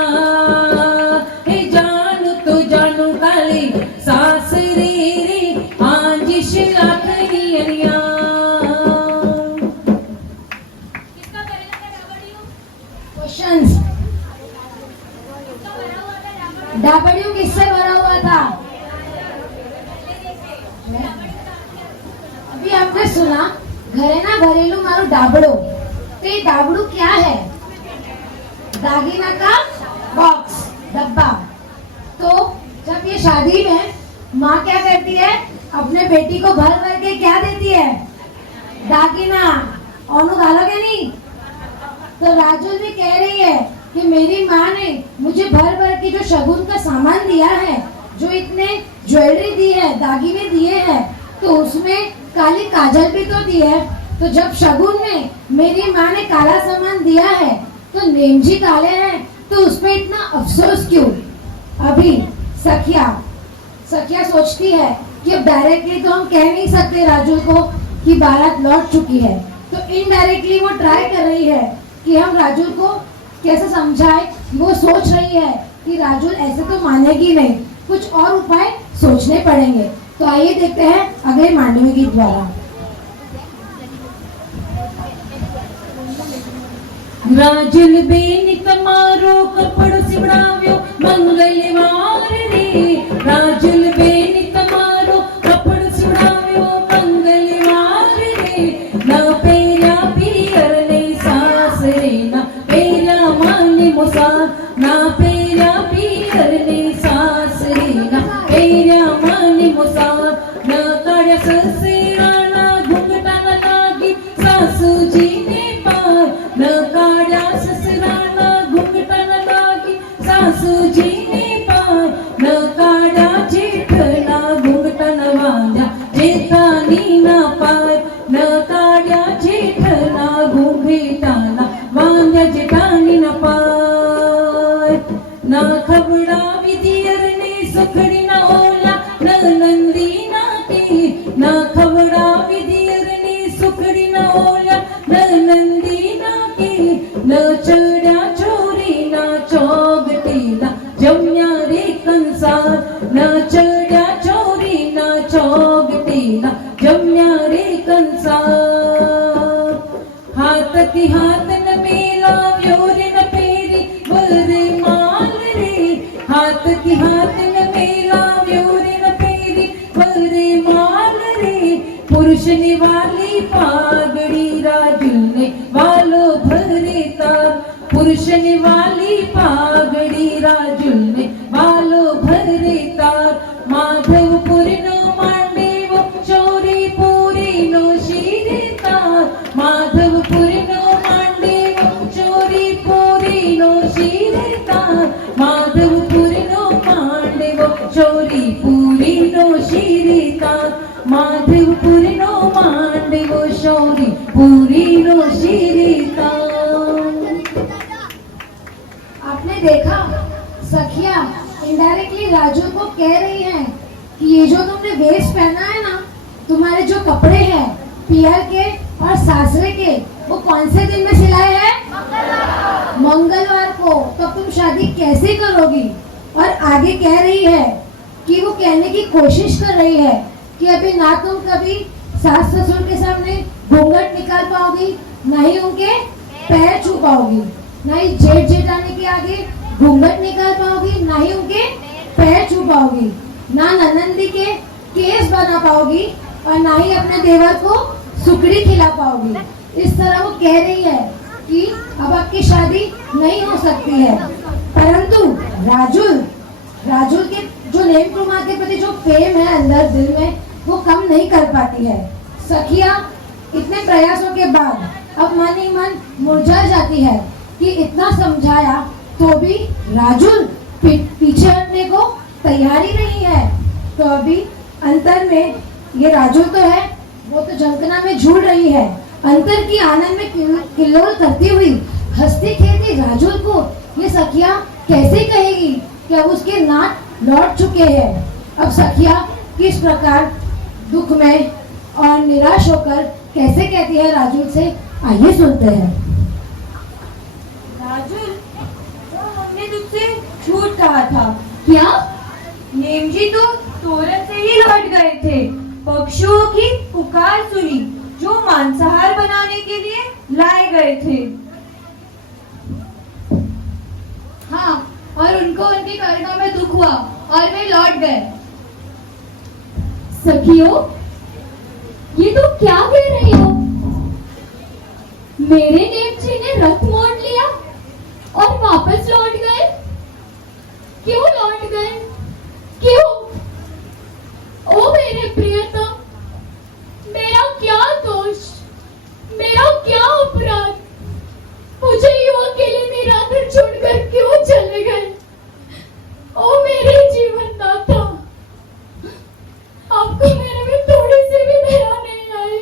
हे जानू तो जानू काली सासरी रे आंजिश लाखनी अनिया किसका करेला का डाबड़ियो क्वेश्चंस, किसका भरा हुआ था डाबड़ियो डाबड़ियों किससे भरा हुआ था? अभी आपने सुना घरे ना घरेलू मारो डाबड़ो, तो ये डाबड़ू क्या है? दागीना का बॉक्स, डब्बा। तो जब ये शादी में माँ क्या करती है, अपने बेटी को भर भर के क्या देती है? दागीना। ओनू डालोगे नहीं? तो राजुल भी कह रही है कि मेरी माँ ने मुझे भर भर के जो शगुन का सामान दिया है, जो इतने ज्वेलरी दी है, दागीने दिए हैं, तो उसमें काली काजल भी तो दी है। तो जब शगुन में मेरी माँ ने काला सामान दिया है, तो नेम जी काले हैं, तो उसमें इतना अफसोस क्यों? अभी सखिया सोचती है कि अब डायरेक्टली तो हम कह नहीं सकते राजुल को कि बारात लौट चुकी है, तो इनडायरेक्टली वो ट्राई कर रही है कि हम राजुल को कैसे समझाए। वो सोच रही है कि राजुल ऐसे तो मानेगी नहीं, कुछ और उपाय सोचने पड़ेंगे। तो आइए देखते हैं अगले मांडवी गीत द्वारा। राजुल बेन तमारो कपड़ो सिवड़ाव्यो मंगलवार रे राजुल बेन तमारो कपड़ो सिवड़ाव्यो मंगलवार रे ना पेरा पियर ने सास रे ना पेरा माने मुसा ना पेरा पियर ने सास रे ना पेरा माने मुसा ना काड्या ससेरा ना घुंघटा ना लागी सासू जी ने पार न काड्या ससराना घुंघटा न लागी सासू जी ने पार न काड्या जी कंसा हाथ की हाथ न मिलाव्यो रे न पेरी वर माल रे हाथ की हाथ न मिलाव्यो रे न पेरी वर माल रे पुरुष ने वाली पागड़ी राजुल ने वालो भरे तार पुरुष ने वाली पागड़ी राजुल ने वालो भरे तार माधवपुर नो मांडे वो चोरी पूरी नो शीरे तार माधवपुर नो मांडे वो चोरी पूरी नो शीरे तार माधवपुर नो मांडे वो चोरी पूरी नो शीरे तार माधवपुर नो मांडे वो चोरी पूरी नो शीरे तार। आपने देखा सखिया इनडायरेक्टली राजू को कह रही हैं कि ये जो तुमने वेश पहना है ना तुम्हारे जो कपड़े हैं पियर के और सासरे के वो कौन से दिन में सिलाए हैं मंगलवार को। तो तुम शादी कैसे करोगी। और आगे कह रही है कि वो कहने की कोशिश कर रही है कि अभी ना तुम कभी सास ससुर के सामने घूंघट निकाल पाओगी ना ही उनके पैर छू पाओगी ना ही जेठ जेठानी के आगे घूंघट निकाल पाओगी ना ही उनके पैर छू पाओगी ना ननंदी के केस बना पाओगी और ना ही अपने देवर को सुकड़ी खिला पाओगी। इस तरह वो कह रही है कि अब आपकी शादी नहीं हो सकती है। परंतु राजुल के जो नेम कुमार के प्रति जो प्रेम है अंदर दिल में वो कम नहीं कर पाती है। सखिया इतने प्रयासों के बाद अब मन ही मन मुरझा जाती है कि इतना समझाया तो भी राजुल पीछे हटने को तैयार ही नहीं है। तो अभी अंतर में ये राजुल तो है वो तो झंकना में झूल रही है। अंतर की आनंद में किल्लोल करती हुई हंसती खेलती राजुल को ये सखिया कैसे कहेगी कि अब उसके नाट लौट चुके हैं। अब सखिया किस प्रकार दुख में और निराश होकर कैसे कहती है राजुल से, आइए सुनते हैं। राजुल तो हमने तुझसे झूठ कहा था। क्या? नेम जी तो तोरण से ही लौट गए थे। पक्षियों की पुकार सुनी जो मांसाहार बनाने के लिए लाए गए थे। हाँ, और उनको उनके कर्मों में दुख हुआ और वे लौट गए। सखियों, ये तो क्या कह रही हो? मेरे नेम जी ने रथ मोड़ लिया और वापस लौट गए। क्यों लौट गए? क्यों? ओ मेरे प्रियतम, मेरा क्या दोष, मेरा क्या अपराध? मुझे यूं अकेले निराधार छोड़कर क्यों चले गए? ओ मेरे जीवन दाता, आपको मेरे में थोड़ी सी भी दया नहीं आई।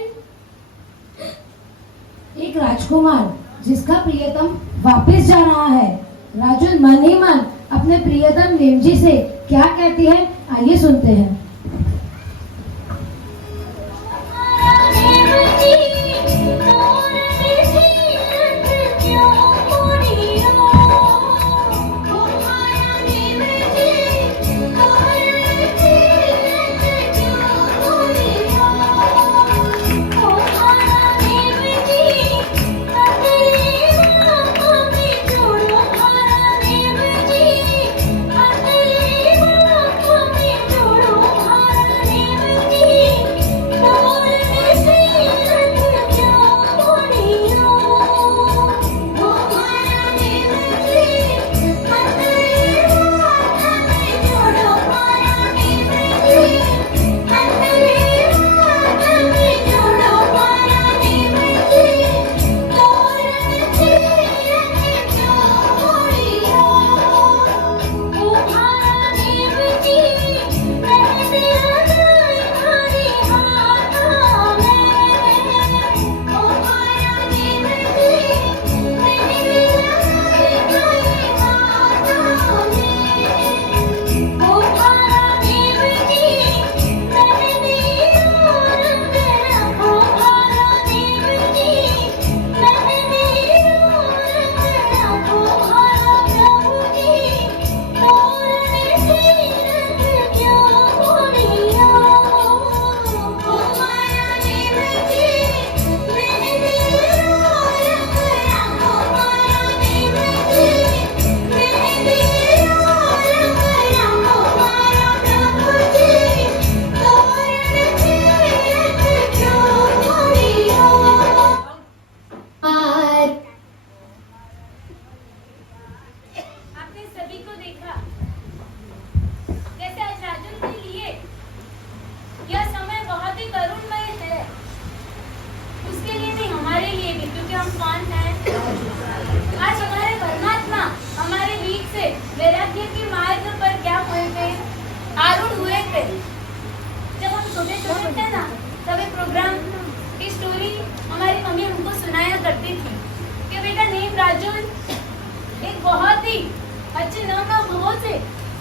एक राजकुमार जिसका प्रियतम वापस जा रहा है। राजुल मन ही मन अपने प्रियतम नेमजी से क्या कहती है, आइए सुनते हैं।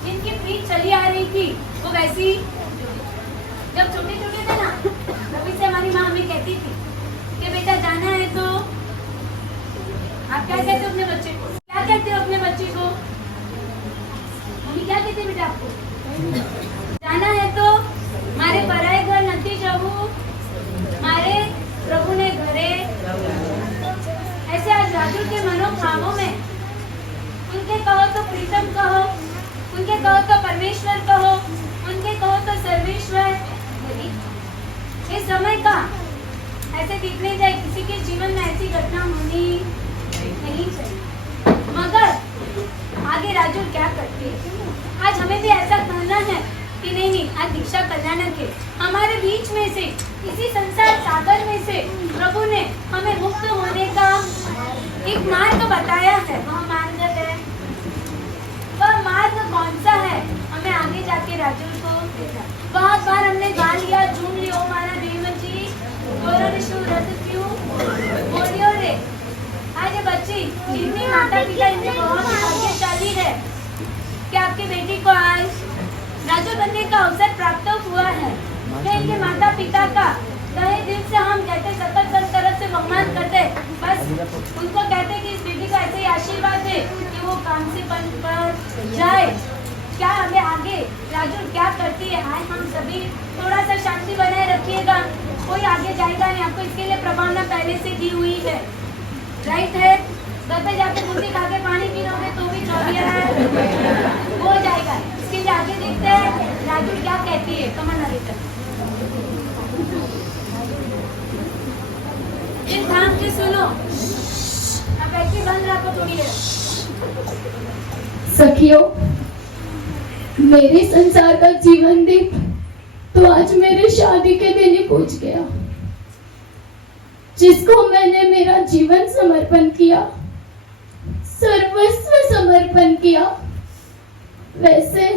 जिनकी प्रीत चली आ रही थी वो वैसी जब छोटे छोटे थे ना तभी से हमारी माँ हमें कहती थी कि बेटा जाना है तो आप क्या कहते हो अपने बच्चे को, क्या कहते हो अपने बच्चे को, मम्मी क्या कहते बेटा आपको, जाना है तो मारे पराए घर नती जाऊ मारे प्रभु ने घरे। ऐसे आज राजू के मनोभावों में उनके कहो तो प्रीतम कहो, उनके कहो तो परमेश्वर कहो, उनके कहो तो सर्वेश्वर, इस समय का ऐसे दिखने जाए किसी के जीवन में ऐसी घटना होनी नहीं चाहिए। मगर आगे राजू क्या करती है, आज हमें भी ऐसा करना है कि नहीं आज दीक्षा कल्याणक है हमारे बीच में से, इसी संसार सागर में से प्रभु ने हमें मुक्त होने का एक मार्ग बताया है। वह मार्ग है, वह मार्ग कौन सा है हमें आगे जाके राजू को देखा। बहुत बार हमने गा लिया, झूम लियो हमारा देव जी गोरो ऋषु रथ क्यों बोलियो रे। आज ये बच्ची जितनी माता पिता इनसे बहुत भाग्यशाली है कि आपकी बेटी को आज राजू बनने का अवसर प्राप्त हुआ है। मैं इनके माता पिता का तहे दिल से हम कहते सकल सब तरफ से सम्मान करते, बस उनको कहते कि इस बेटी को ऐसे ही आशीर्वाद दे कि वो काम से पन पर जाए। क्या हमें आगे राजू क्या करती है, आए हम सभी थोड़ा सा शांति बनाए रखिएगा, कोई आगे जाएगा नहीं। आपको इसके लिए प्रभावना पहले से दी हुई है, राइट है। घर पे जाके बुद्धि खा के पानी पी रहोगे तो भी चौबिया हो जाएगा। इसके लिए आगे देखते हैं राजू क्या कहती है। कमन नरेटर इस ध्यान से सुनो, अब ऐसी बंद रखो थोड़ी देर। सखियों, मेरे संसार का जीवन दीप तो आज मेरे शादी के दिन ही बुझ गया। जिसको मैंने मेरा जीवन समर्पण किया, सर्वस्व समर्पण किया, वैसे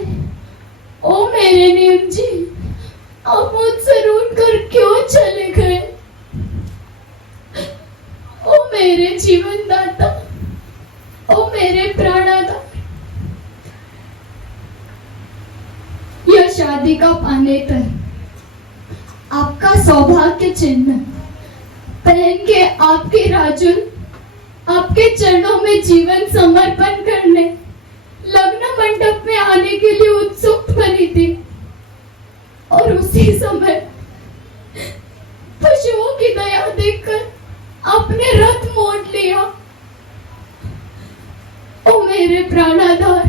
ओ मेरे नीम जी आप मुझसे रूठ कर क्यों चले गए। ओ मेरे जीवन दाता, ओ मेरे प्राणदाता, यह शादी का पानेतर आपका सौभाग्य चिन्ह पहन के आपके राजू आपके चरणों में जीवन समर्पण करने लग्न मंडप में आने के लिए उत्सुक बनी थी, और उसी समय पशुओं की दया देखकर आपने रथ मोड़ लिया। ओ मेरे प्राणाधार,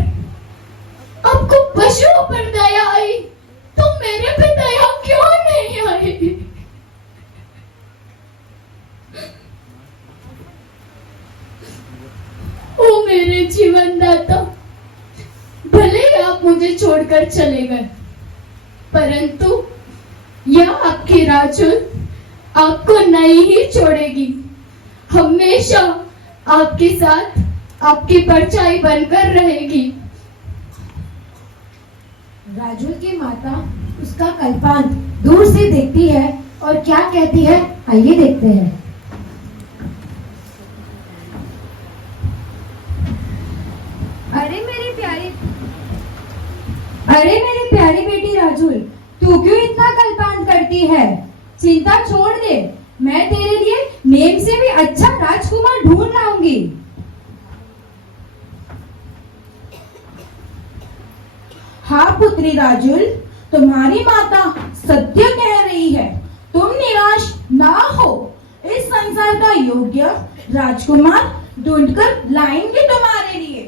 आपको पशुओं पर दया आई तो मेरे पे दया क्यों नहीं आई। ओ मेरे जीवन दाता, भले ही आप मुझे छोड़कर चले गए, परंतु यह आपकी राजू आपको नहीं ही छोड़ेगी, हमेशा आपके साथ आपकी परछाई बनकर रहेगी। राजू की माता उसका कल्पांत दूर से देखती है और क्या कहती है, आइए देखते हैं। अरे मेरी प्यारी बेटी राजू, तू क्यों इतना कल्पांत करती है। चिंता छोड़ दे, मैं तेरे लिए नेम से भी अच्छा राजकुमार ढूंढ लाऊंगी। हाँ पुत्री राजुल, तुम्हारी माता सत्य कह रही है, तुम निराश ना हो। इस संसार का योग्य राजकुमार ढूंढकर लाएंगे तुम्हारे लिए।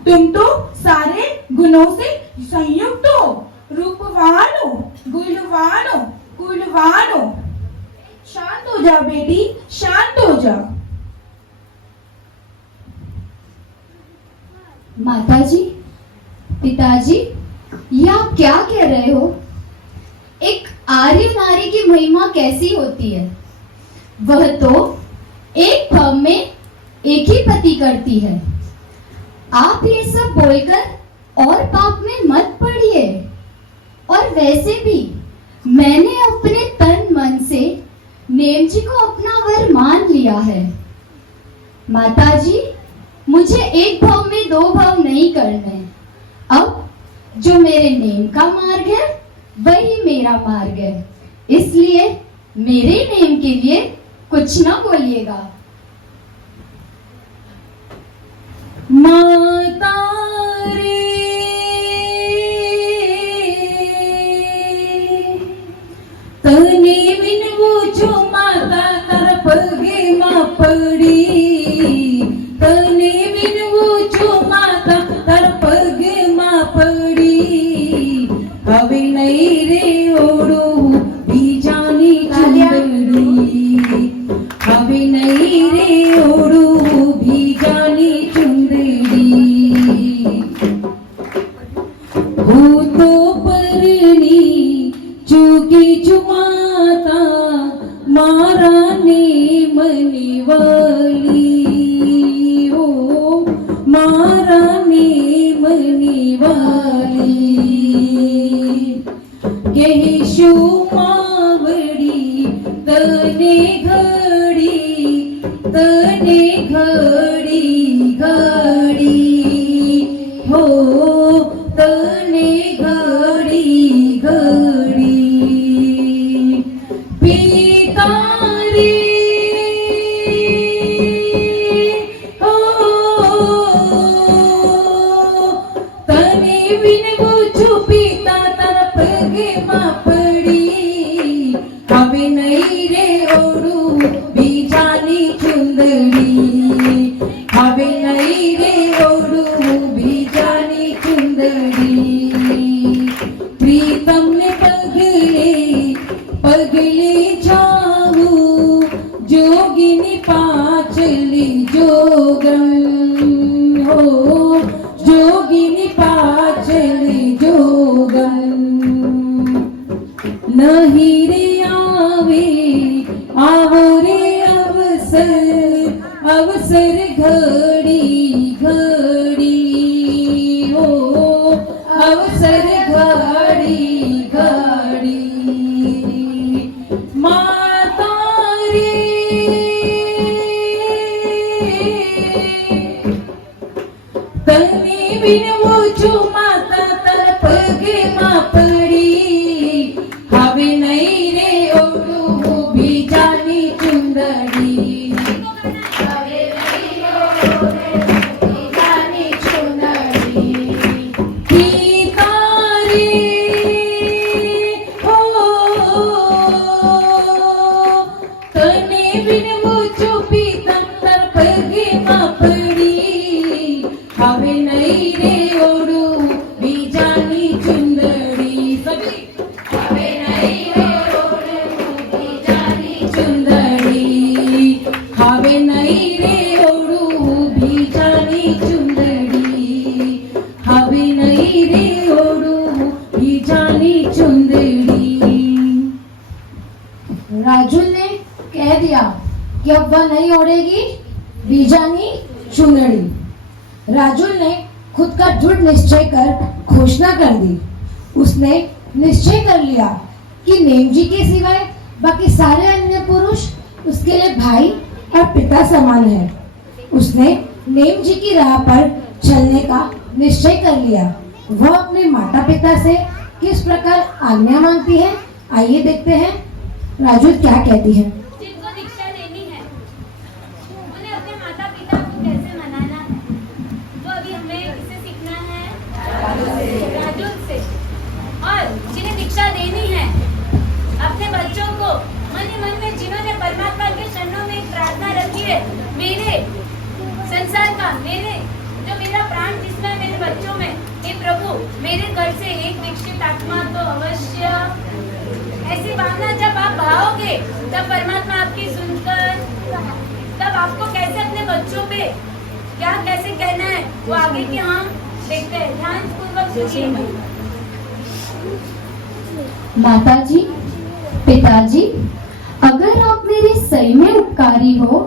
तुम तो सारे गुणों से संयुक्त हो, रूपवान हो, गुणवान हो, कुलवान हो। शांत हो जा बेटी, शांत हो जा। माताजी, पिताजी, ये आप क्या कह रहे हो। एक आर्य नारी की महिमा कैसी होती है, वह तो एक भव में एक ही पति करती है। आप ये सब बोलकर और पाप में मत पड़िए। और वैसे भी मैंने अपने तन मन से नेम जी को अपना वर मान लिया है। माताजी, मुझे एक भव में दो भव नहीं करने, अब जो मेरे नेम का मार्ग है वही मेरा मार्ग है, इसलिए मेरे नेम के लिए कुछ ना बोलिएगा। माता रे तने विनवू जो माता तर पगे मा पड़ी, तने विनवू जो माता तर पगे मा पड़ी, हवे नहीं रे ओड़ो बीजानी चुंदड़ी, हवे नहीं रे ओड़ो बीजानी चुंदड़ी, हो तो परनी चुकी चुमाता मारा ने मनी वाली, हो मारा ने मनी वाली, केशु मावड़ी तने घड़ी, तने घड़ी घड़ी, हो तने घड़ी घड़ी, पिता रे हो तने विनवू जो पिता तर पगे मा पड़ी, हवे नहीं रे ओड़ू बीजानी चुंदड़ी, हवे नहीं रे ओड़ू बीजानी चुंदड़ी, प्रीतम ने पगले पगले जाऊ जोगिनी पाचली जोगन, हो जोगिनी पाचली जोगन, नहीं रे आवे आवो रे अवसर, अवसर घड़ी घड़ी, हो अवसर घड़ी घड़ी, माता रे तने विनवू जो माता तर पगे मा पड़ी, हवे नहीं रे ओड़ू बीजानी चुंदड़ी, हवे नहीं रे ओड़ू बीजानी चुंदड़ी, पिता रे हो तने विनवू जो पिता तर पगे मा पड़ी, हवे नहीं रे ओड़ू बीजानी चुंदड़ी, सभी हवे नहीं रे ओड़ू बीजानी चुंदड़ी, हवे नहीं रे ओड़ू बीजानी चुंदड़ी, हवे नहीं रे ओड़ू बीजानी चुंदड़ी। राजुल ने कह दिया कि अब वह नहीं ओढ़ेगी बीजानी चुंदड़ी। राजुल ने खुद का दृढ़ निश्चय कर घोषणा कर दी। उसने निश्चय कर लिया कि नेमजी के सिवाय बाकी सारे अन्य पुरुष उसके लिए भाई और पिता समान है। उसने नेमजी की राह पर चलने का निश्चय कर लिया। वह अपने माता पिता से किस प्रकार आज्ञा मांगती है, आइए देखते हैं राजुल क्या कहती है। जिनको दीक्षा देनी है उन्हें अपने माता पिता को कैसे मनाना है, तो अभी हमें किससे सीखना है? राजुल से। और जिन्हें दीक्षा देनी है अपने बच्चों को मन ही मन में, जिन्होंने परमात्मा के चरणों में एक प्रार्थना रखी है, मेरे संसार का, मेरे जो मेरा प्राण जिसमें मेरे बच्चों में, हे प्रभु मेरे घर से एक दीक्षित आत्मा तो अवश्य। ऐसी भावना जब आप भाओगे तब परमात्मा आपकी सुनकर, तब आपको कैसे अपने बच्चों पे क्या कैसे कहना है वो आगे की हम देखते हैं। ध्यान पूर्वक सुनिए। माताजी, पिताजी, अगर आप मेरे सही में उपकारी हो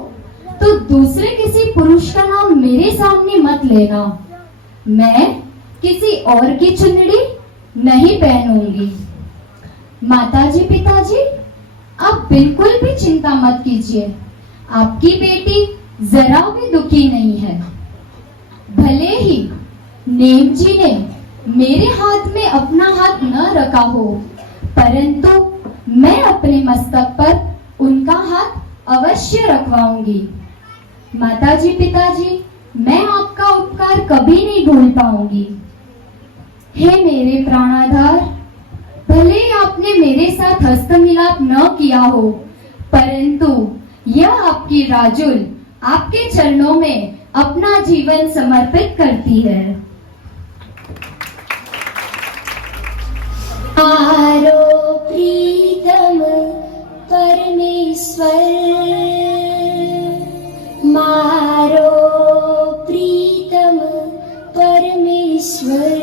तो दूसरे किसी पुरुष का नाम मेरे सामने मत लेना। मैं किसी और की चुनरी नहीं पहनूंगी। माताजी, पिताजी, आप बिल्कुल भी चिंता मत कीजिए। आपकी बेटी जरा भी दुखी नहीं है। भले ही नेम जी ने मेरे हाथ में अपना हाथ न रखा हो, परंतु मैं अपने मस्तक पर उनका हाथ अवश्य रखवाऊंगी। माताजी पिताजी, मैं आपका उपकार कभी नहीं भूल पाऊंगी। हे मेरे प्राणाधार, भले ही आपने मेरे साथ हस्त मिलाप न किया हो, परंतु यह आपकी राजुल आपके चरणों में अपना जीवन समर्पित करती है। आरो प्रीतम परमेश्वर, मारो प्रीतम परमेश्वर।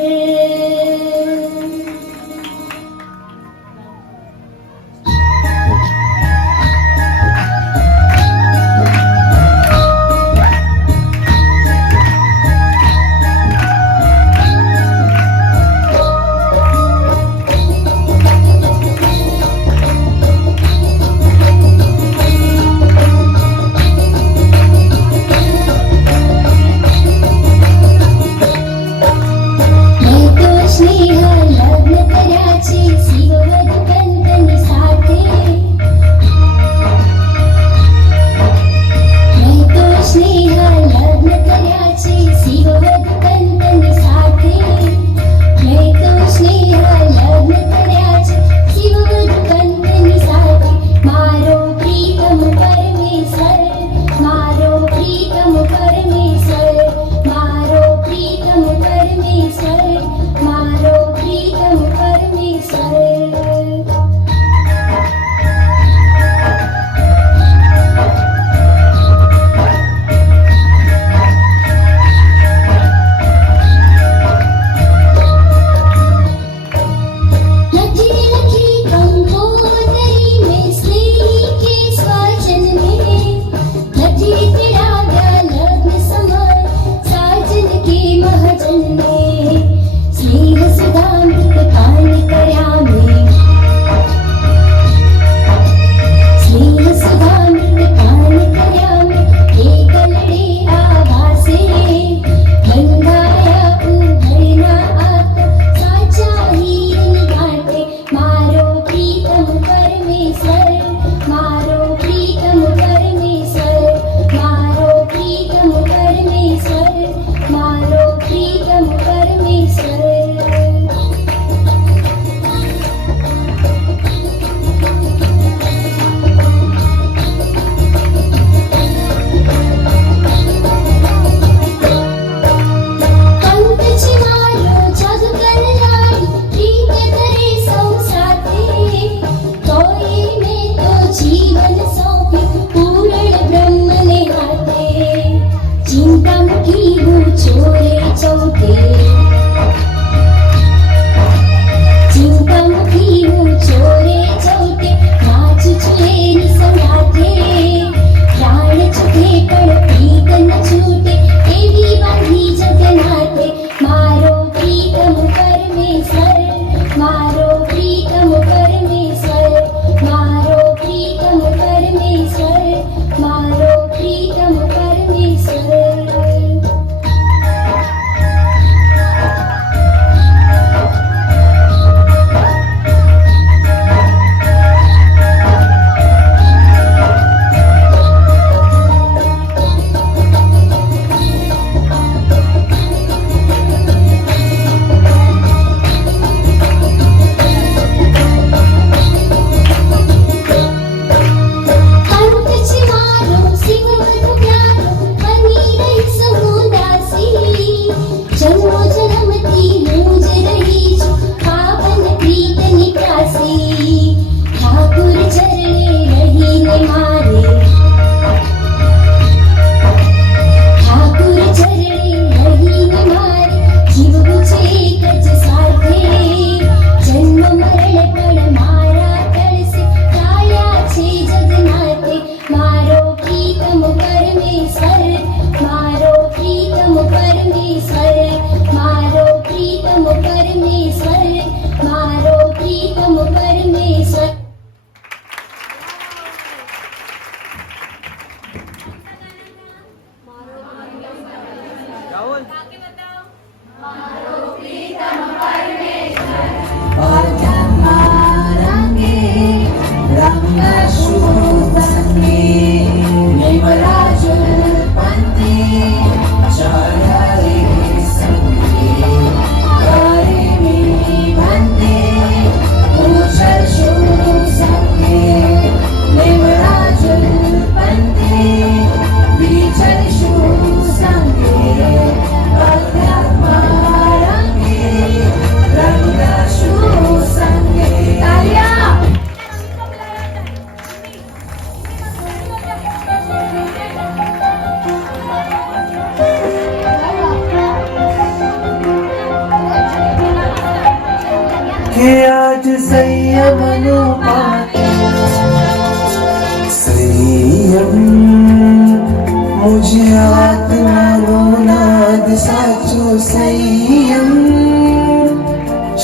मुझे आत्मानो नाद साचो संयम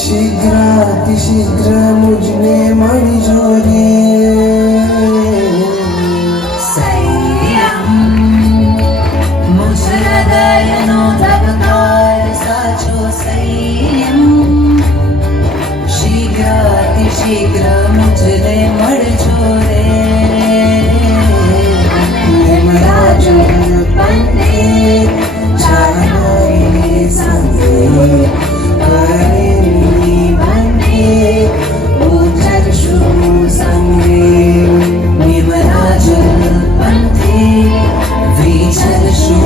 शीघ्रातिशीघ्र मुझने मणिजो रे संयम मुझ हृदयनो धबकार साचो संयम शीघ्रातिशीघ्र मुझने मणिजो रे पंते चाहनाई संगे करेनी बंदे उजर शु संगे निमराजल पंते विचर शु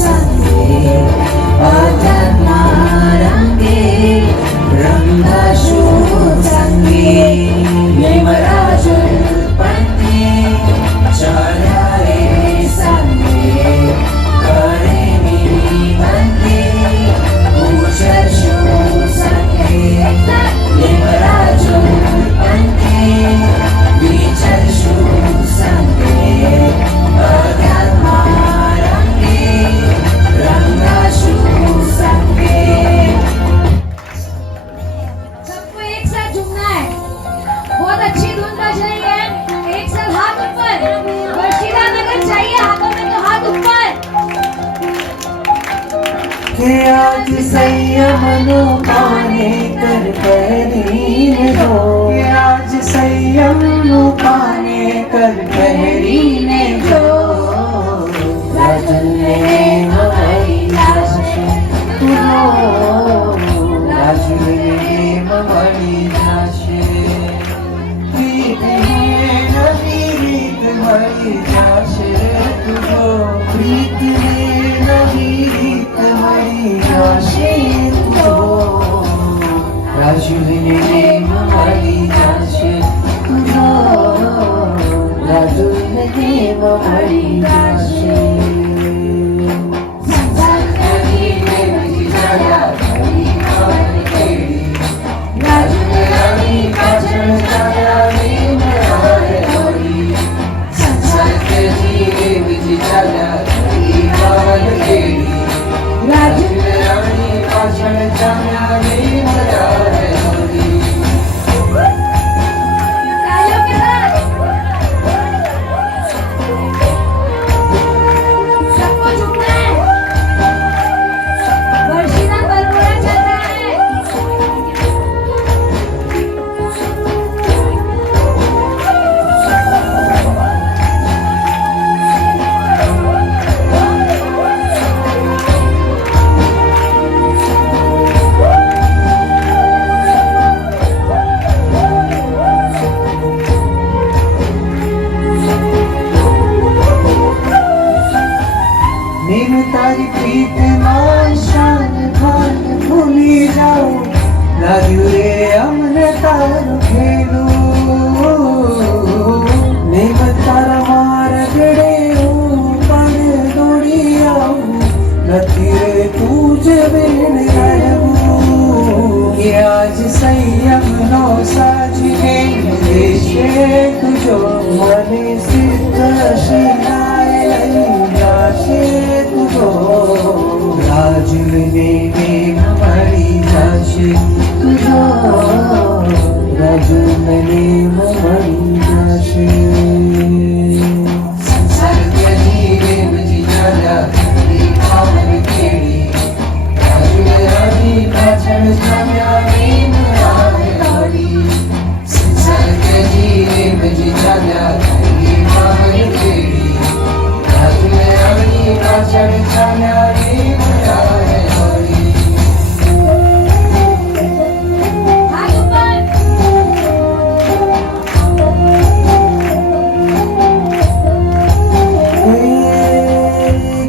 संगे आत्मा रंगे रंगा शु संगे निमराजल पंते चाहनाई सबको एक साथ झूमना है। बहुत अच्छी धुन बज रही है। एक साथ हाथ ऊपर। वर्षिता अगर चाहिए हाथों में तो हाथ ऊपर। के आज संयम नो पाने कर कहरीन दो के आज संयम नो पाने कर कहरीन दो राजन ने हमारी लाश राजन ने हमारी लाश प्रीत है नवी रीत हमारी लाश तुझो प्रीत है नवी रीत हमारी लाशे तुझो राजन ने हमारी लाश तुझो राजन ने हमारी लाश तालियों के साथ। सबको झूमना है। वर्षिता बरमुड़ा चल रहा है। नीम तारी प्रीत मान शान भान भूली जाओ लागू रे अमने तारू खेलू नीम तारा मार गड़े पर दौड़ी आओ लती रे तुझे बेन आयू कि आज संयम नो साजने देशे तुझो मने सिद्ध शिनाय लाशे तुझो राजुल ने हमारी लाश तुझो राजुल ने हमारी लाश संसार के जीवे मुझे जाना पावन केड़ी राजुल रानी पाछड़ जाम्या नीम राय लाड़ी संसार के जीवे मुझे जाना पावन केड़ी राजुल रानी पाछड़ जाम्या नीम राय लाड़ी हाथ ऊपर।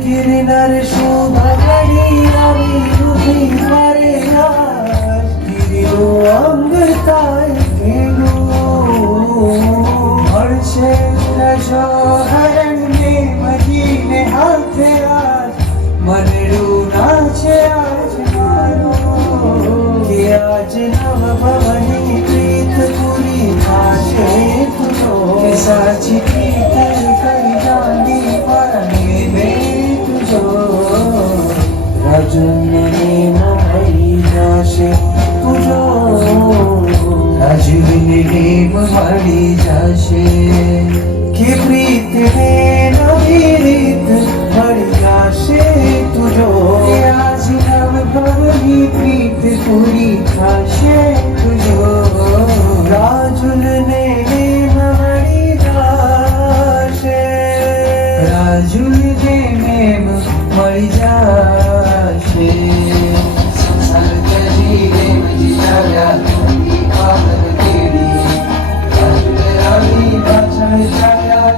गिरनार शोभा गड़ी आवी रूपी मारे आज गिरियो अमृताय खेलो हर क्षेत्र जो हरण में मदीने हाथे आज मनरू नाचे आज मारो कि आज नव भवनी प्रीत पूरी आशे तुझो कि साची प्रीत कर जान પ્રેમ મળી જશે કે પ્રીત ને નવી રીત મળી જશે તુજો આજ નવ ભવની પ્રીત પૂરી થશે તુજો રાજુલ ને પ્રેમ મળી જશે રાજુલ ને પ્રેમ મળી જશે સંસાર કરી રે મજી આવ્યા પાગલ કેડી રાજુલ રાણી પાછળ ચાલ્યા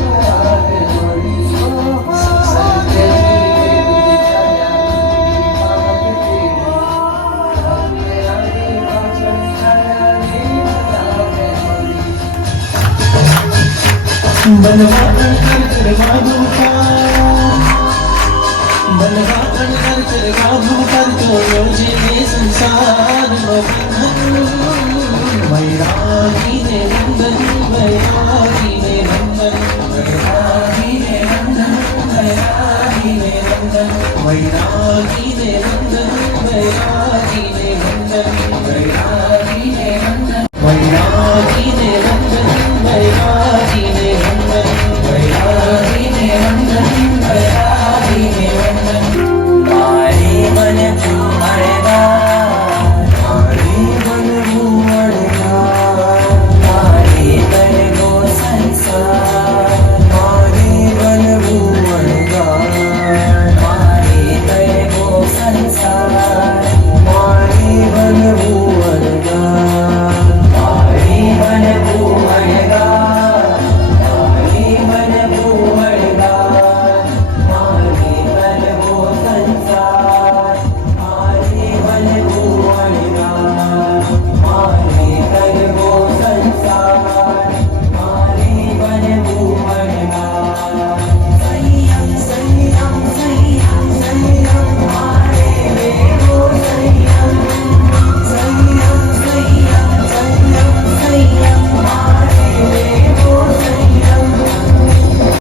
મારે જોડી સંસાર કરી રે મજી આવ્યા પાગલ કેડી રાજુલ રાણી પાછળ ચાલ્યા મારે જોડી બનવા કરવા કરતો યોજે સંસાર વૈરાગી ને નંદન વૈરાગી ને નંદન વૈરાગી ને નંદન વૈરાગી ને નંદન વૈરાગી ને